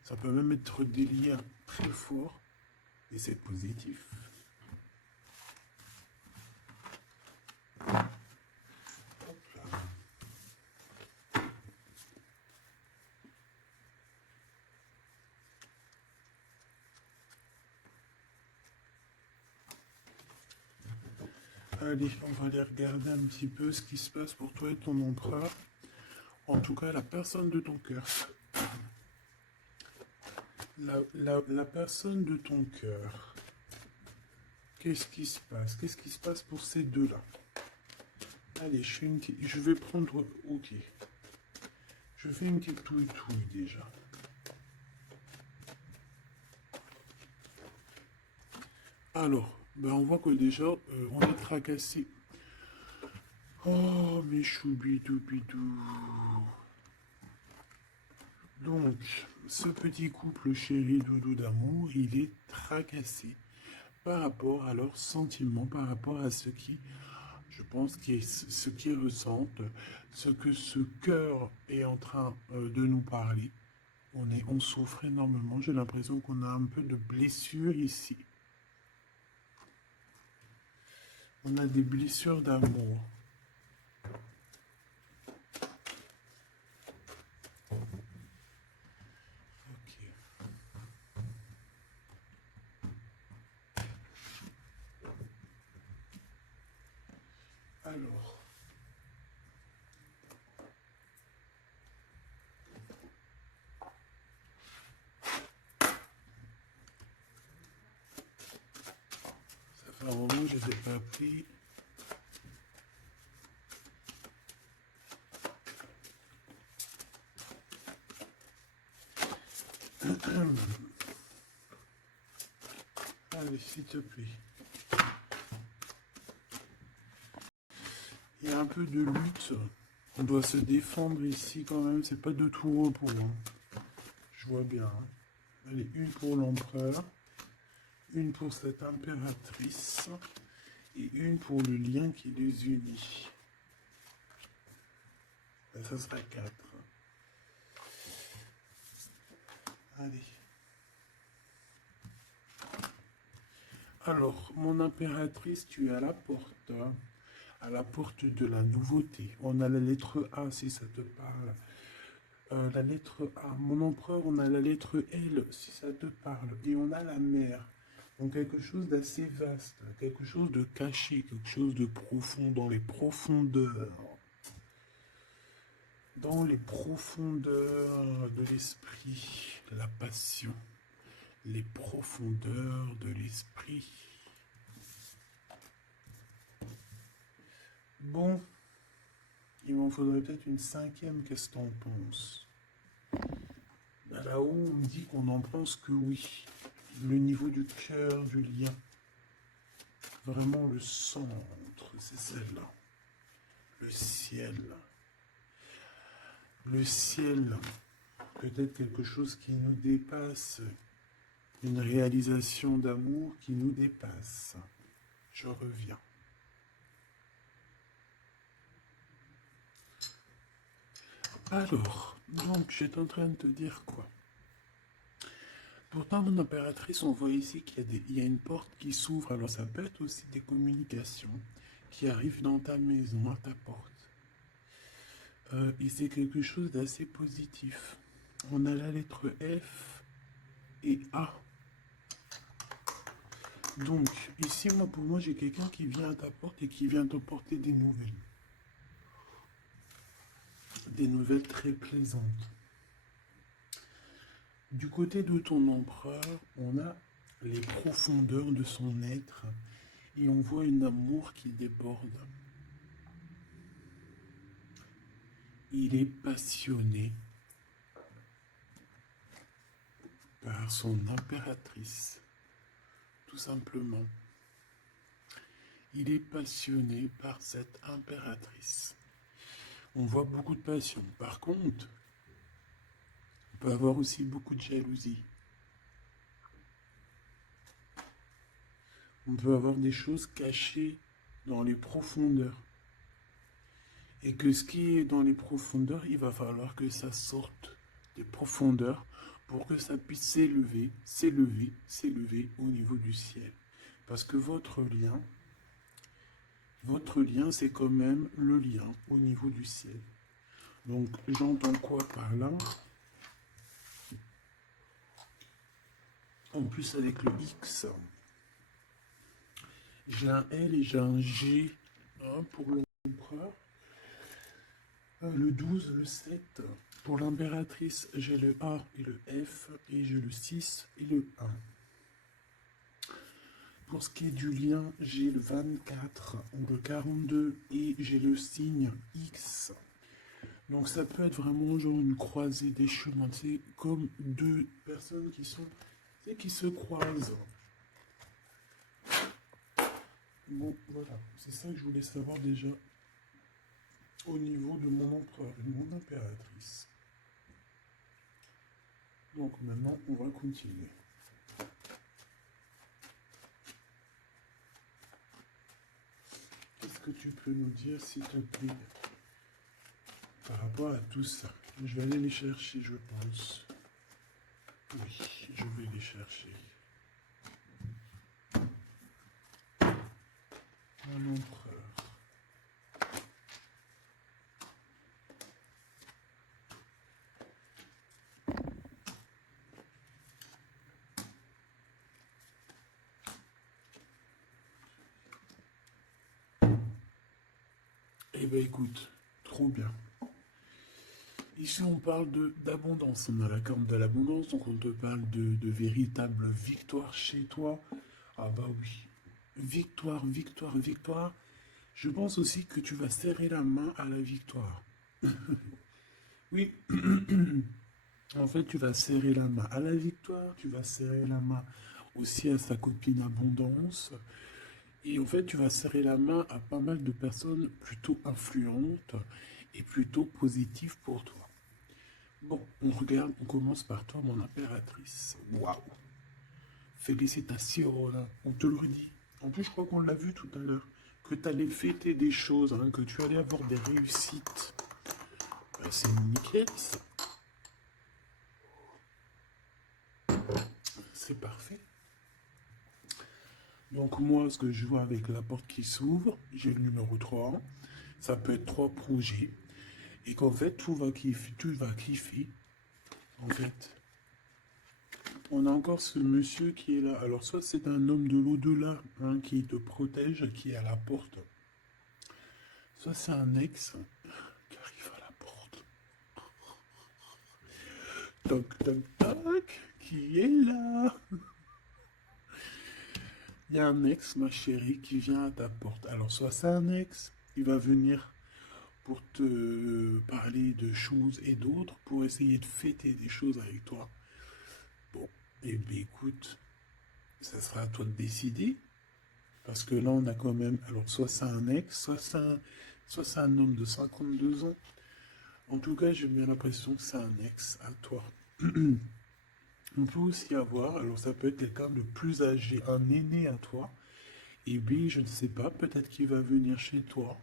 Ça peut même être des liens très forts et c'est positif. Allez, on va aller regarder un petit peu ce qui se passe pour toi et ton empereur. En tout cas, la personne de ton cœur. La personne de ton cœur. Qu'est-ce qui se passe? Qu'est-ce qui se passe pour ces deux-là? Allez, je vais prendre... Ok. Je fais une petite touille déjà. Alors, ben on voit que déjà, on est tracassé. Oh, mes choubidou-bidou. Donc, ce petit couple chéri doudou d'amour, il est tracassé par rapport à leurs sentiments, par rapport à ce qui, je pense, ce qu'ils ressentent, ce que ce cœur est en train de nous parler. On souffre énormément. J'ai l'impression qu'on a un peu de blessures ici. On a des blessures d'amour. Ok. Alors. Ça fait un moment que je ne les ai pas pris. Allez, s'il te plaît. Il y a un peu de lutte. On doit se défendre ici quand même. C'est pas de tout repos. Hein. Je vois bien. Hein. Allez, une pour l'empereur. Une pour cette impératrice. Et une pour le lien qui les unit. Et ça sera 4. Allez. Alors, mon impératrice, tu es à la porte. Hein. À la porte de la nouveauté. On a la lettre A si ça te parle. La lettre A. Mon empereur, on a la lettre L si ça te parle. Et on a la mer. Donc quelque chose d'assez vaste, quelque chose de caché, quelque chose de profond dans les profondeurs. Dans les profondeurs de l'esprit, la passion. Les profondeurs de l'esprit. Bon, il m'en faudrait peut-être une 5e, qu'est-ce que t'en penses? Là-haut, on me dit qu'on n'en pense que oui. Le niveau du cœur, du lien. Vraiment le centre, c'est celle-là. Le ciel. Le ciel. Peut-être quelque chose qui nous dépasse. Une réalisation d'amour qui nous dépasse. Je reviens. Alors, donc, j'étais en train de te dire quoi? Pourtant, mon impératrice, on voit ici qu'il y a une porte qui s'ouvre. Alors, ça peut être aussi des communications qui arrivent dans ta maison, à ta porte. Et c'est quelque chose d'assez positif. On a la lettre F et A. Donc, ici, pour moi, j'ai quelqu'un qui vient à ta porte et qui vient te porter des nouvelles. Des nouvelles très plaisantes. Du côté de ton empereur, on a les profondeurs de son être et on voit un amour qui déborde. Il est passionné par son impératrice, tout simplement. Il est passionné par cette impératrice. On voit beaucoup de passion. Par contre, on peut avoir aussi beaucoup de jalousie. On peut avoir des choses cachées dans les profondeurs. Et que ce qui est dans les profondeurs, il va falloir que ça sorte des profondeurs pour que ça puisse s'élever, s'élever, s'élever au niveau du ciel. Parce que votre lien, c'est quand même le lien au niveau du ciel. Donc, j'entends quoi par là? En plus, avec le X, j'ai un L et j'ai un G hein, pour l'empereur. Le 12, le 7. Pour l'impératrice, j'ai le A et le F, et j'ai le 6 et le 1. Pour ce qui est du lien, j'ai le 24 ou le 42 et j'ai le signe X. Donc ça peut être vraiment genre une croisée des chemins, c'est comme deux personnes qui se croisent. Bon, voilà, c'est ça que je voulais savoir déjà au niveau de mon empereur et de mon impératrice. Donc maintenant, on va continuer. Qu'est-ce que tu peux nous dire, s'il te plaît, par rapport à tout ça? Je vais aller les chercher, je pense. Oui, je vais les chercher. Un empereur. Eh bien écoute, trop bien. Ici on parle d'abondance, on a la carte de l'abondance, donc on te parle de véritable victoire chez toi. Ah bah oui, victoire, victoire, victoire. Je pense aussi que tu vas serrer la main à la victoire. Oui, en fait tu vas serrer la main à la victoire, tu vas serrer la main aussi à sa copine abondance. Et en fait, tu vas serrer la main à pas mal de personnes plutôt influentes et plutôt positives pour toi. Bon, on regarde, on commence par toi, mon impératrice. Waouh! Félicitations, là. On te le redit. En plus, je crois qu'on l'a vu tout à l'heure. Que tu allais fêter des choses, hein, que tu allais avoir des réussites. Ben, c'est nickel, ça. C'est parfait. Donc moi, ce que je vois avec la porte qui s'ouvre, j'ai le numéro 3. Ça peut être 3 projets. Et qu'en fait, tu vas kiffer. En fait, on a encore ce monsieur qui est là. Alors, soit c'est un homme de l'au-delà, hein, qui te protège, qui est à la porte. Soit c'est un ex qui arrive à la porte. Toc, toc, toc, qui est là? Il y a un ex, ma chérie, qui vient à ta porte. Alors, soit c'est un ex, il va venir pour te parler de choses et d'autres, pour essayer de fêter des choses avec toi. Bon, et bien écoute, ça sera à toi de décider. Parce que là, on a quand même. Alors, soit c'est un ex, soit c'est un homme de 52 ans. En tout cas, j'ai bien l'impression que c'est un ex à toi. On peut aussi avoir. Alors, ça peut être quelqu'un de plus âgé, un aîné à toi. Et bien, je ne sais pas, peut-être qu'il va venir chez toi.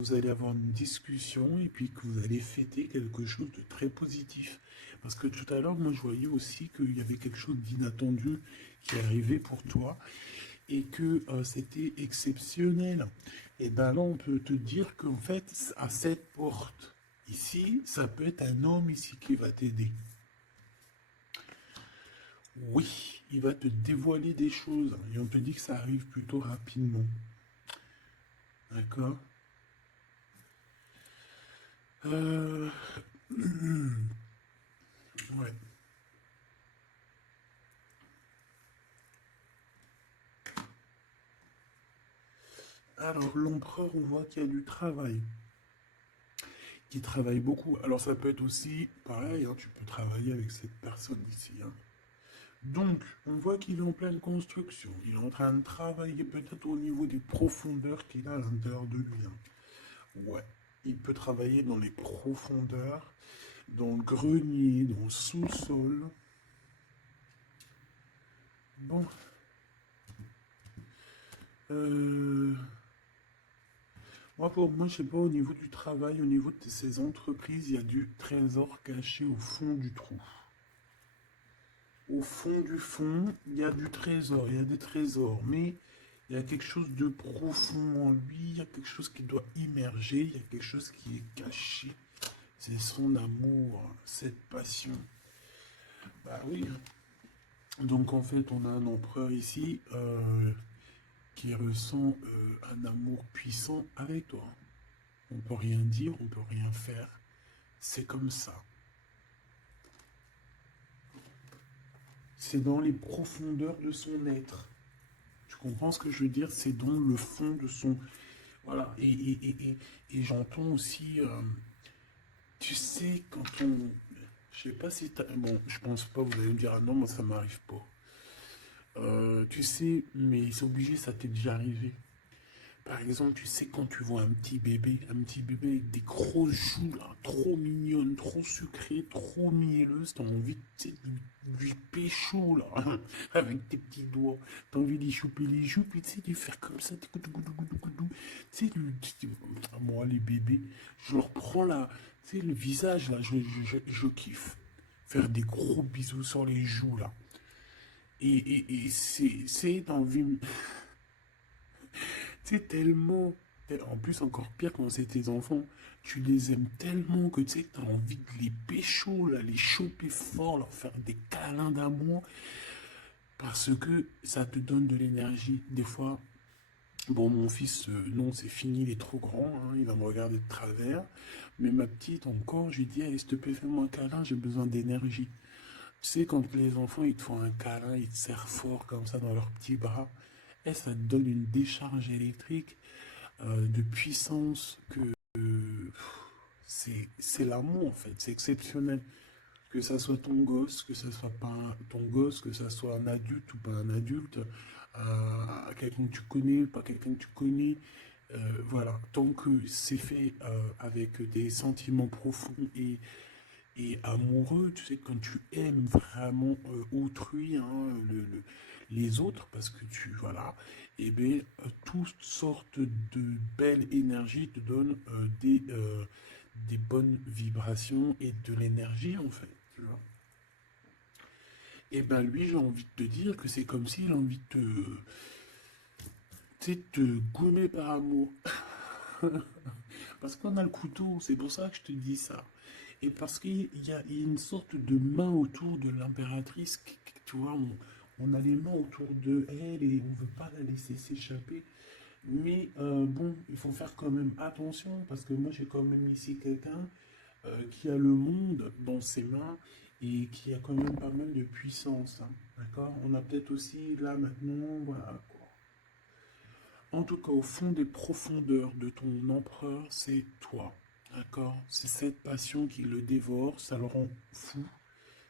Vous allez avoir une discussion et puis que vous allez fêter quelque chose de très positif. Parce que tout à l'heure, moi, je voyais aussi qu'il y avait quelque chose d'inattendu qui arrivait pour toi et que c'était exceptionnel. Et bien là, on peut te dire qu'en fait, à cette porte ici, ça peut être un homme ici qui va t'aider. Oui, il va te dévoiler des choses et on te dit que ça arrive plutôt rapidement. D'accord. euh... Ouais. Alors, l'empereur, on voit qu'il y a du travail. Qui travaille beaucoup. Alors, ça peut être aussi pareil, hein, tu peux travailler avec cette personne ici. Hein. Donc, on voit qu'il est en pleine construction. Il est en train de travailler peut-être au niveau des profondeurs qu'il a à l'intérieur de lui. Hein. Ouais, il peut travailler dans les profondeurs, dans le grenier, dans le sous-sol. Bon. Euh... Moi, je sais pas, au niveau du travail, au niveau de ces entreprises, il y a du trésor caché au fond du trou. Au fond du fond, il y a du trésor, il y a des trésors, mais il y a quelque chose de profond en lui, il y a quelque chose qui doit immerger, il y a quelque chose qui est caché. C'est son amour, cette passion. Bah oui. Donc en fait, on a un empereur ici qui ressent un amour puissant avec toi. On peut rien dire, on peut rien faire. C'est comme ça. C'est dans les profondeurs de son être. Tu comprends ce que je veux dire? C'est dans le fond de son... Voilà. Et j'entends aussi... tu sais, quand on... Je sais pas si t'as... Bon, je pense pas, vous allez me dire, ah non, moi ça m'arrive pas. Tu sais, mais c'est obligé, ça t'est déjà arrivé. Par exemple, tu sais, quand tu vois un petit bébé avec des grosses joues, là, trop mignonnes, trop sucrées, trop mielleuses, t'as envie, tu sais, de lui pécho, là, avec tes petits doigts. T'as envie d'y choper les joues, puis tu sais, de lui faire comme ça, goudou, goudou, goudou, goudou. Tu sais, moi, les bébés, je leur prends là, tu sais, le visage, là, je kiffe. Faire des gros bisous sur les joues, là. Et c'est envie. C'est tellement. En plus, encore pire quand c'est tes enfants. Tu les aimes tellement que tu sais, t'as envie de les pécho, là, les choper fort, leur faire des câlins d'amour. Parce que ça te donne de l'énergie. Des fois, bon, mon fils, non, c'est fini, il est trop grand, hein, il va me regarder de travers. Mais ma petite, encore, je lui dis, allez, s'il te plaît, fais-moi un câlin, j'ai besoin d'énergie. Tu sais, quand les enfants, ils te font un câlin, ils te serrent fort comme ça dans leurs petits bras, et ça te donne une décharge électrique de puissance que c'est l'amour en fait, c'est exceptionnel. Que ça soit ton gosse, que ça soit pas ton gosse, que ça soit un adulte ou pas un adulte, quelqu'un que tu connais, pas quelqu'un que tu connais, voilà, tant que c'est fait avec des sentiments profonds et amoureux, tu sais, quand tu aimes vraiment autrui, hein, les autres, parce que tu, voilà, et bien, toutes sortes de belles énergies te donnent des bonnes vibrations et de l'énergie, en fait, tu vois. Et ben lui, j'ai envie de te dire que c'est comme s'il a envie de te, tu sais, te gommer par amour. Parce qu'on a le couteau, c'est pour ça que je te dis ça. Et parce qu'il y a une sorte de main autour de l'impératrice, tu vois, on a les mains autour de elle et on ne veut pas la laisser s'échapper. Mais bon, il faut faire quand même attention parce que moi j'ai quand même ici quelqu'un qui a le monde dans ses mains et qui a quand même pas mal de puissance, hein. D'accord? On a peut-être aussi là maintenant, voilà quoi. En tout cas, au fond des profondeurs de ton empereur, c'est toi. D'accord? C'est cette passion qui le dévore, ça le rend fou,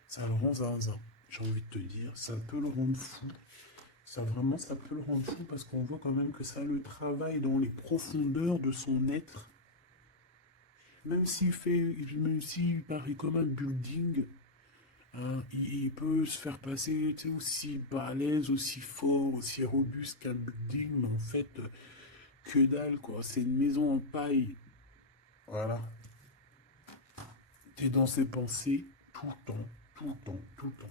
ça le rend zinzin. J'ai envie de te dire, ça peut le rendre fou. Ça vraiment, ça peut le rendre fou parce qu'on voit quand même que ça le travaille dans les profondeurs de son être. Même s'il paraît comme un building, hein, il peut se faire passer, tu sais, aussi balèze, aussi fort, aussi robuste qu'un building, mais en fait, que dalle, quoi. C'est une maison en paille. Voilà. T'es dans ses pensées tout le temps, tout le temps, tout le temps.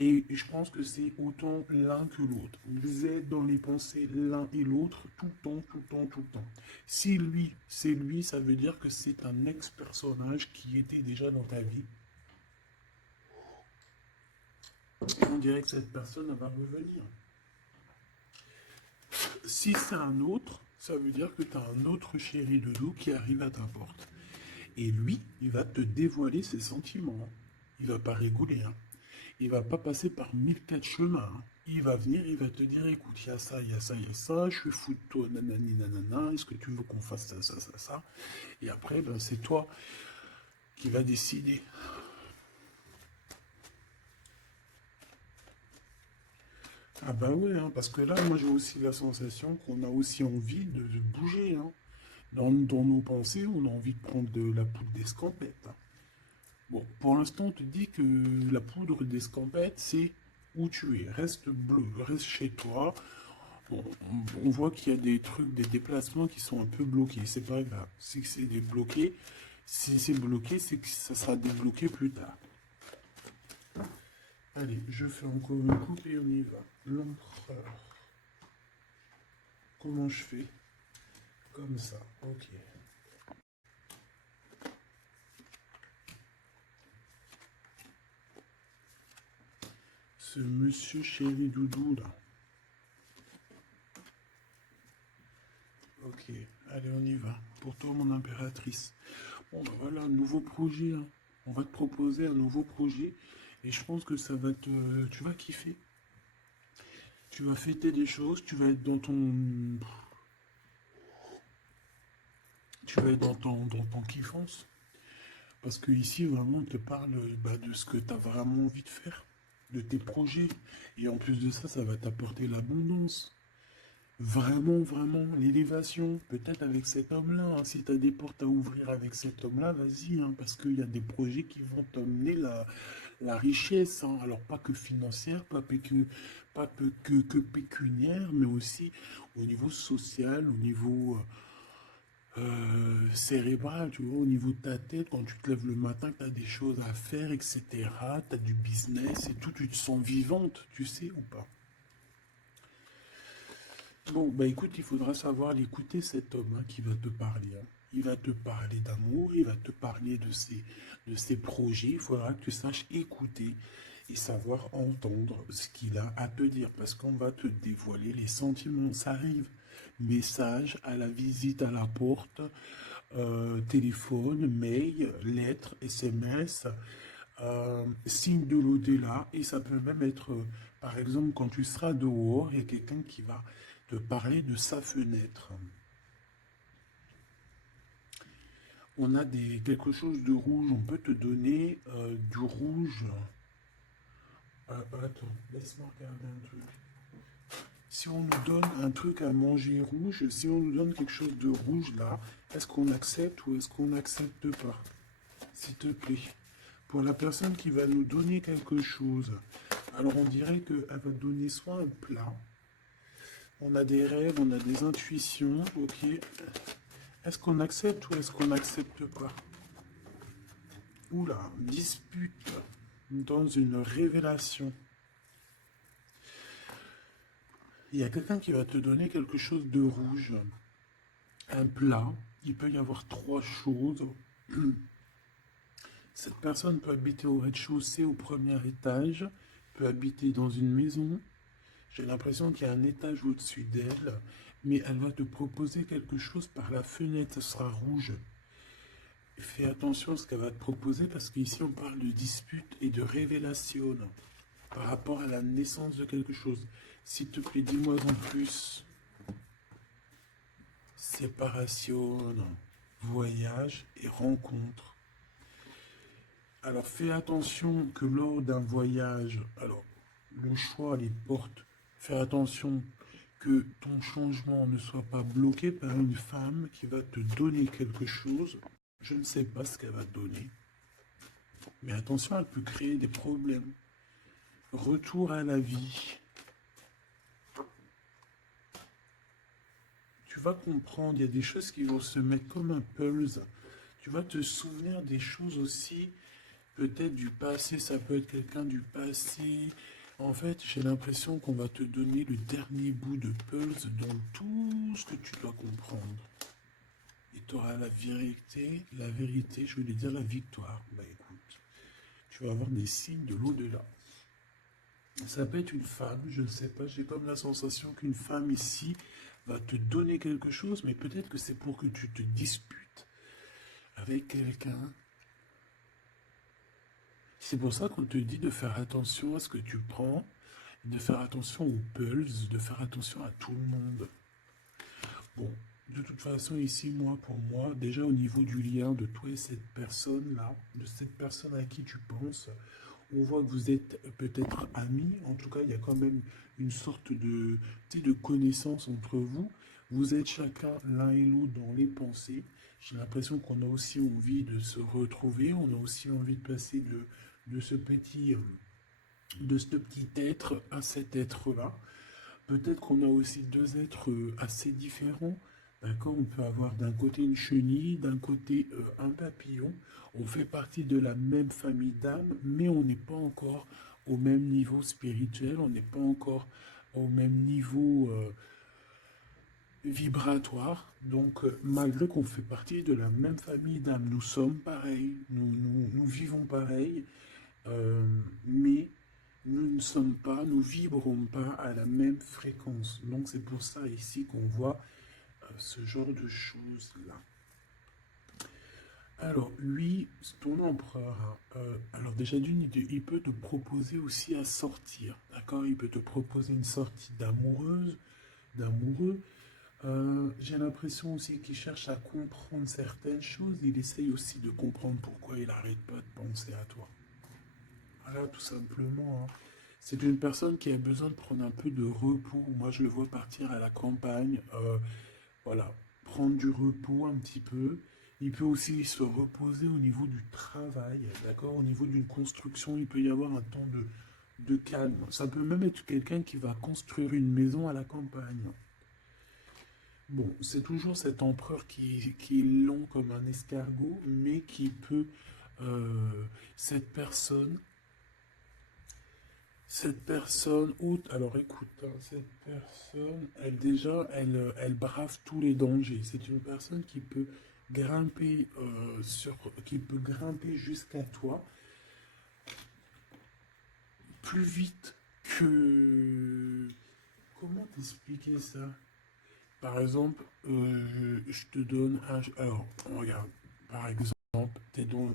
Et je pense que c'est autant l'un que l'autre. Vous êtes dans les pensées l'un et l'autre tout le temps, tout le temps, tout le temps. Si lui, c'est lui, ça veut dire que c'est un ex-personnage qui était déjà dans ta vie. Et on dirait que cette personne va revenir. Si c'est un autre, ça veut dire que tu as un autre chéri de dos qui arrive à ta porte. Et lui, il va te dévoiler ses sentiments. Il va pas rigoler, hein. Il va pas passer par mille quatre chemins, hein. Il va venir, il va te dire, écoute, il y a ça, il y a ça, il y a ça, je suis fou de toi, nanani, nanana, est-ce que tu veux qu'on fasse ça, ça, ça, ça? Et après, ben, c'est toi qui va décider. Ah bah ouais, hein, parce que là, moi j'ai aussi la sensation qu'on a aussi envie de bouger, hein. Dans nos pensées, on a envie de prendre de la poudre d'escampette, hein. Bon, pour l'instant, on te dit que la poudre d'escampette, c'est où tu es. Reste bleu, reste chez toi. Bon, on voit qu'il y a des trucs, des déplacements qui sont un peu bloqués. C'est pas grave. Si c'est débloqué, si c'est bloqué, c'est que ça sera débloqué plus tard. Allez, je fais encore une coupe et on y va. L'empereur. Comment je fais? Comme ça. Ok. Ce monsieur chéri doudou là. Ok. Allez, on y va. Pour toi, mon impératrice. Bon, ben voilà, un nouveau projet, hein. On va te proposer un nouveau projet. Et je pense que ça va te... Tu vas kiffer. Tu vas fêter des choses. Tu vas être dans ton... Tu vas être dans ton kiffance. Parce que ici, vraiment, on te parle de ce que tu as vraiment envie de faire. De tes projets. Et en plus de ça, ça va t'apporter l'abondance. Vraiment, vraiment, l'élévation, peut-être avec cet homme-là, hein. Si tu as des portes à ouvrir avec cet homme-là, vas-y, hein, parce qu'il y a des projets qui vont t'emmener la richesse, hein. Alors, pas que financière, pas que pécuniaire, mais aussi au niveau social, au niveau cérébral, tu vois, au niveau de ta tête, quand tu te lèves le matin, que tu as des choses à faire, etc., tu as du business et tout, tu te sens vivante, tu sais ou pas? Bon, bah écoute, il faudra savoir l'écouter, cet homme, hein, qui va te parler, hein. Il va te parler d'amour, il va te parler de ses projets. Il faudra que tu saches écouter et savoir entendre ce qu'il a à te dire, parce qu'on va te dévoiler les sentiments. Ça arrive. Message à la visite à la porte, téléphone, mail, lettres, SMS, signe de l'au-delà, et ça peut même être, par exemple, quand tu seras dehors, il y a quelqu'un qui va te parler de sa fenêtre. On a quelque chose de rouge, on peut te donner du rouge. Attends, laisse-moi regarder un truc. Si on nous donne un truc à manger rouge, si on nous donne quelque chose de rouge là, est-ce qu'on accepte ou est-ce qu'on n'accepte pas? S'il te plaît. Pour la personne qui va nous donner quelque chose, alors on dirait qu'elle va donner soit un plat, on a des rêves, on a des intuitions, ok. Est-ce qu'on accepte ou est-ce qu'on n'accepte pas? Oula, dispute dans une révélation. Il y a quelqu'un qui va te donner quelque chose de rouge, un plat. Il peut y avoir trois choses. Cette personne peut habiter au rez-de-chaussée, au premier étage, peut habiter dans une maison. J'ai l'impression qu'il y a un étage au-dessus d'elle, mais elle va te proposer quelque chose par la fenêtre, ce sera rouge. Fais attention à ce qu'elle va te proposer parce qu'ici on parle de dispute et de révélation par rapport à la naissance de quelque chose. S'il te plaît, dis-moi en plus. Séparation, voyage et rencontre. Alors fais attention que lors d'un voyage, alors le choix, les portes, fais attention que ton changement ne soit pas bloqué par une femme qui va te donner quelque chose. Je ne sais pas ce qu'elle va te donner, mais attention, elle peut créer des problèmes. Retour à la vie. Tu vas comprendre, il y a des choses qui vont se mettre comme un pulse. Tu vas te souvenir des choses aussi, peut-être du passé, ça peut être quelqu'un du passé. En fait, j'ai l'impression qu'on va te donner le dernier bout de pulse dans tout ce que tu dois comprendre. Et tu auras la vérité, je voulais dire la victoire. Bah écoute, tu vas avoir des signes de l'au-delà. Ça peut être une femme, je ne sais pas, j'ai comme la sensation qu'une femme ici va te donner quelque chose, mais peut-être que c'est pour que tu te disputes avec quelqu'un. C'est pour ça qu'on te dit de faire attention à ce que tu prends, de faire attention aux pulses, de faire attention à tout le monde. Bon, de toute façon, ici, pour moi, déjà au niveau du lien de toi et cette personne-là, de cette personne à qui tu penses, on voit que vous êtes peut-être amis. En tout cas, il y a quand même une sorte de, tu sais, de connaissance entre vous. Vous êtes chacun l'un et l'autre dans les pensées. J'ai l'impression qu'on a aussi envie de se retrouver. On a aussi envie de passer de ce petit, de ce petit être à cet être-là. Peut-être qu'on a aussi deux êtres assez différents. D'accord, on peut avoir d'un côté une chenille, d'un côté un papillon. On fait partie de la même famille d'âmes, mais on n'est pas encore au même niveau spirituel, on n'est pas encore au même niveau vibratoire. Donc, malgré qu'on fait partie de la même famille d'âmes, nous sommes pareils, nous vivons pareil, mais nous ne sommes pas, nous vibrons pas à la même fréquence. Donc, c'est pour ça ici qu'on voit ce genre de choses-là. Alors, lui, ton empereur, hein, alors déjà il peut te proposer aussi à sortir, d'accord? Il peut te proposer une sortie d'amoureuse, d'amoureux. J'ai l'impression aussi qu'il cherche à comprendre certaines choses. Il essaye aussi de comprendre pourquoi il n'arrête pas de penser à toi. Voilà, tout simplement, hein. C'est une personne qui a besoin de prendre un peu de repos. Moi, je le vois partir à la campagne. Voilà, prendre du repos un petit peu. Il peut aussi se reposer au niveau du travail, d'accord? Au niveau d'une construction, il peut y avoir un temps de calme. Ça peut même être quelqu'un qui va construire une maison à la campagne. Bon, c'est toujours cet empereur qui est long comme un escargot, mais qui peut... euh, cette personne, alors écoute, hein, cette personne, elle brave tous les dangers. C'est une personne qui peut grimper jusqu'à toi plus vite que, comment t'expliquer ça? Par exemple, je te donne un, alors regarde, par exemple, t'es dans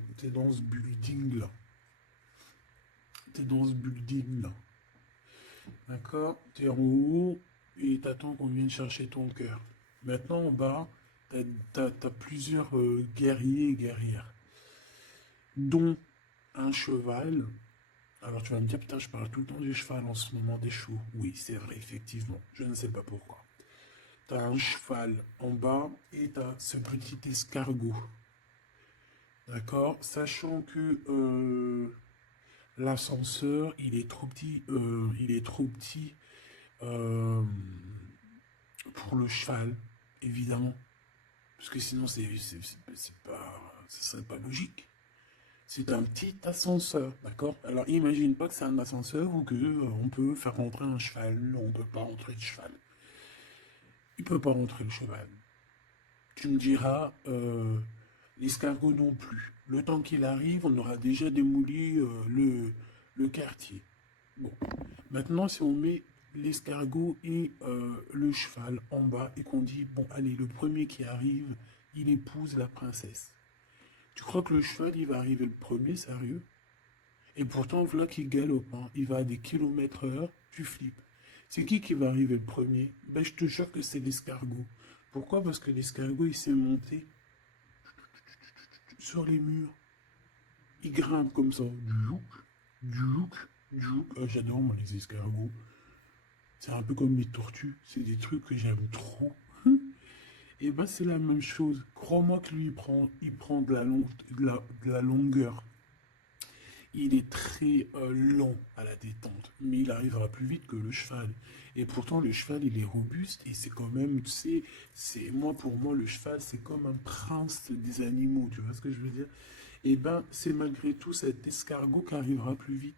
ce building là, d'accord? T'es en haut et t'attends qu'on vienne chercher ton cœur. Maintenant, en bas, t'as plusieurs guerriers et guerrières, dont un cheval. Alors tu vas me dire, putain, je parle tout le temps du cheval en ce moment des chevaux. Oui, c'est vrai, effectivement. Je ne sais pas pourquoi. T'as un cheval en bas et t'as ce petit escargot. D'accord? Sachant que l'ascenseur, il est trop petit euh, pour le cheval, évidemment. Parce que sinon, ce serait pas logique. C'est un petit ascenseur, d'accord? Alors imagine pas que c'est un ascenseur ou que on peut faire rentrer un cheval. Non, on peut pas rentrer le cheval. Il peut pas rentrer le cheval. Tu me diras, l'escargot non plus. Le temps qu'il arrive, on aura déjà démoli le quartier. Bon, maintenant si on met l'escargot et le cheval en bas et qu'on dit, bon allez, le premier qui arrive, il épouse la princesse. Tu crois que le cheval, il va arriver le premier, sérieux? Et pourtant, voilà qu'il galope, hein. Il va à des kilomètres heure, tu flippes. C'est qui va arriver le premier? Ben, je te jure que c'est l'escargot. Pourquoi? Parce que l'escargot, il s'est monté sur les murs. Il grimpe comme ça. Djouk, djouk. J'adore, moi, les escargots. C'est un peu comme les tortues. C'est des trucs que j'aime trop. Et ben, c'est la même chose. Crois-moi que lui, il prend de la longueur. Il est très lent à la détente, mais il arrivera plus vite que le cheval. Et pourtant, le cheval, il est robuste et c'est quand même, tu sais, pour moi, le cheval, c'est comme un prince des animaux, tu vois ce que je veux dire? Et ben, c'est malgré tout cet escargot qui arrivera plus vite.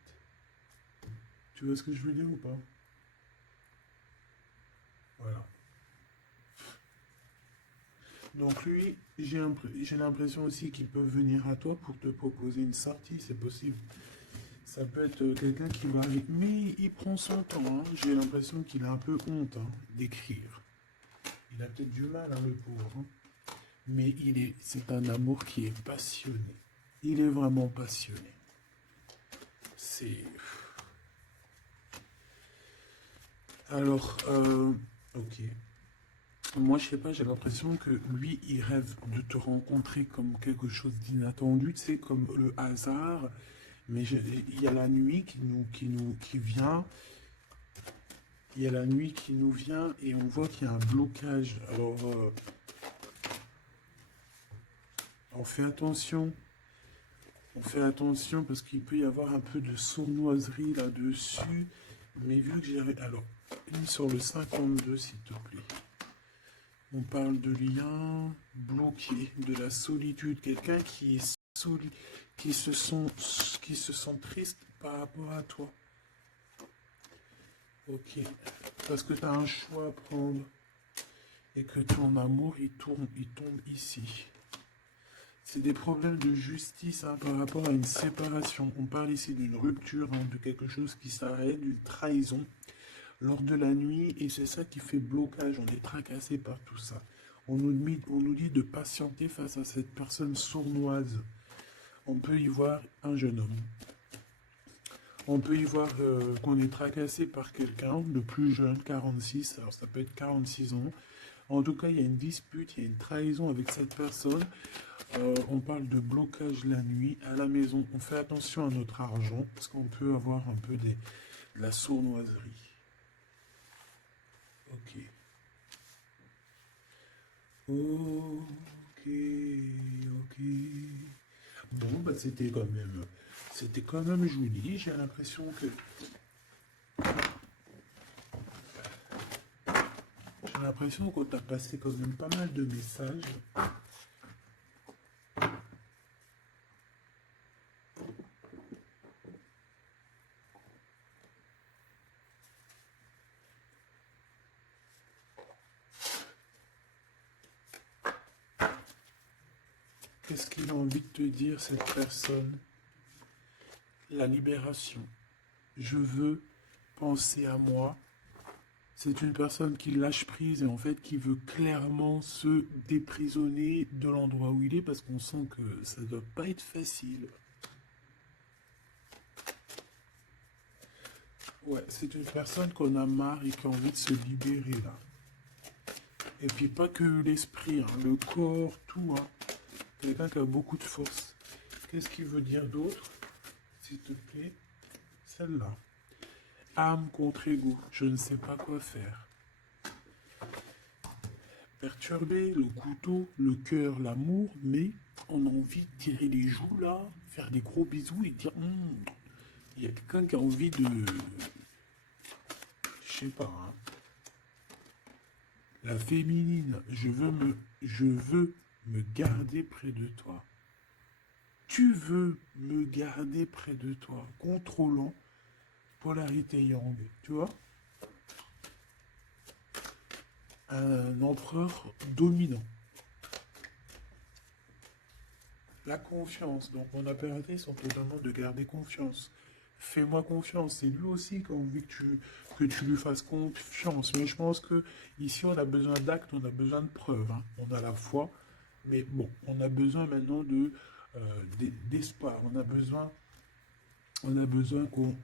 Tu vois ce que je veux dire ou pas? Voilà. Donc lui, j'ai l'impression aussi qu'il peut venir à toi pour te proposer une sortie, c'est possible. Ça peut être quelqu'un qui va arriver, mais il prend son temps, hein. J'ai l'impression qu'il a un peu honte, hein, d'écrire. Il a peut-être du mal, hein, le pauvre, hein. Mais c'est un amour qui est passionné. Il est vraiment passionné. C'est... Alors, ok. Moi, je sais pas, j'ai l'impression que lui, il rêve de te rencontrer comme quelque chose d'inattendu, tu sais, comme le hasard. Mais il y a la nuit qui vient. Il y a la nuit qui nous vient et on voit qu'il y a un blocage. Alors, on fait attention. On fait attention parce qu'il peut y avoir un peu de sournoiserie là-dessus. Mais vu que j'ai... Alors, lis sur le 52, s'il te plaît. On parle de lien bloqué, de la solitude. Quelqu'un qui est qui se sent triste par rapport à toi. Ok. Parce que tu as un choix à prendre. Et que ton amour, il tombe ici. C'est des problèmes de justice, hein, par rapport à une séparation. On parle ici d'une rupture, hein, de quelque chose qui s'arrête, d'une trahison lors de la nuit. Et c'est ça qui fait blocage. On est tracassé par tout ça. On nous dit de patienter face à cette personne sournoise. On peut y voir un jeune homme. On peut y voir qu'on est tracassé par quelqu'un de plus jeune, 46, alors ça peut être 46 ans. En tout cas, il y a une dispute, il y a une trahison avec cette personne. On parle de blocage la nuit à la maison. On fait attention à notre argent parce qu'on peut avoir un peu de la sournoiserie. Ok. Ok, ok. Bon, bah c'était quand même joli. J'ai l'impression que, j'ai l'impression qu'on t'a passé quand même pas mal de messages. Qu'est-ce qu'il a envie de te dire, cette personne? La libération. Je veux penser à moi. C'est une personne qui lâche prise et en fait qui veut clairement se déprisonner de l'endroit où il est parce qu'on sent que ça ne doit pas être facile. Ouais, c'est une personne qu'on a marre et qui a envie de se libérer là. Et puis pas que l'esprit, hein, le corps, tout. Hein. Quelqu'un qui a beaucoup de force. Qu'est-ce qu'il veut dire d'autre? S'il te plaît, celle-là. Âme contre ego, je ne sais pas quoi faire. Perturbé, le couteau, le cœur, l'amour, mais on a envie de tirer les joues là, faire des gros bisous et dire il y a quelqu'un qui a envie de. Je sais pas, hein. La féminine, je veux me garder près de toi. Tu veux me garder près de toi, contrôlant, polarité yang, tu vois? Un empereur dominant. La confiance. Donc mon impératrice, on te demande de garder confiance. Fais-moi confiance. C'est lui aussi qui a envie que tu lui fasses confiance. Mais je pense que ici, on a besoin d'actes, on a besoin de preuves. Hein. On a la foi. Mais bon, on a besoin maintenant d'espoir. On a besoin qu'on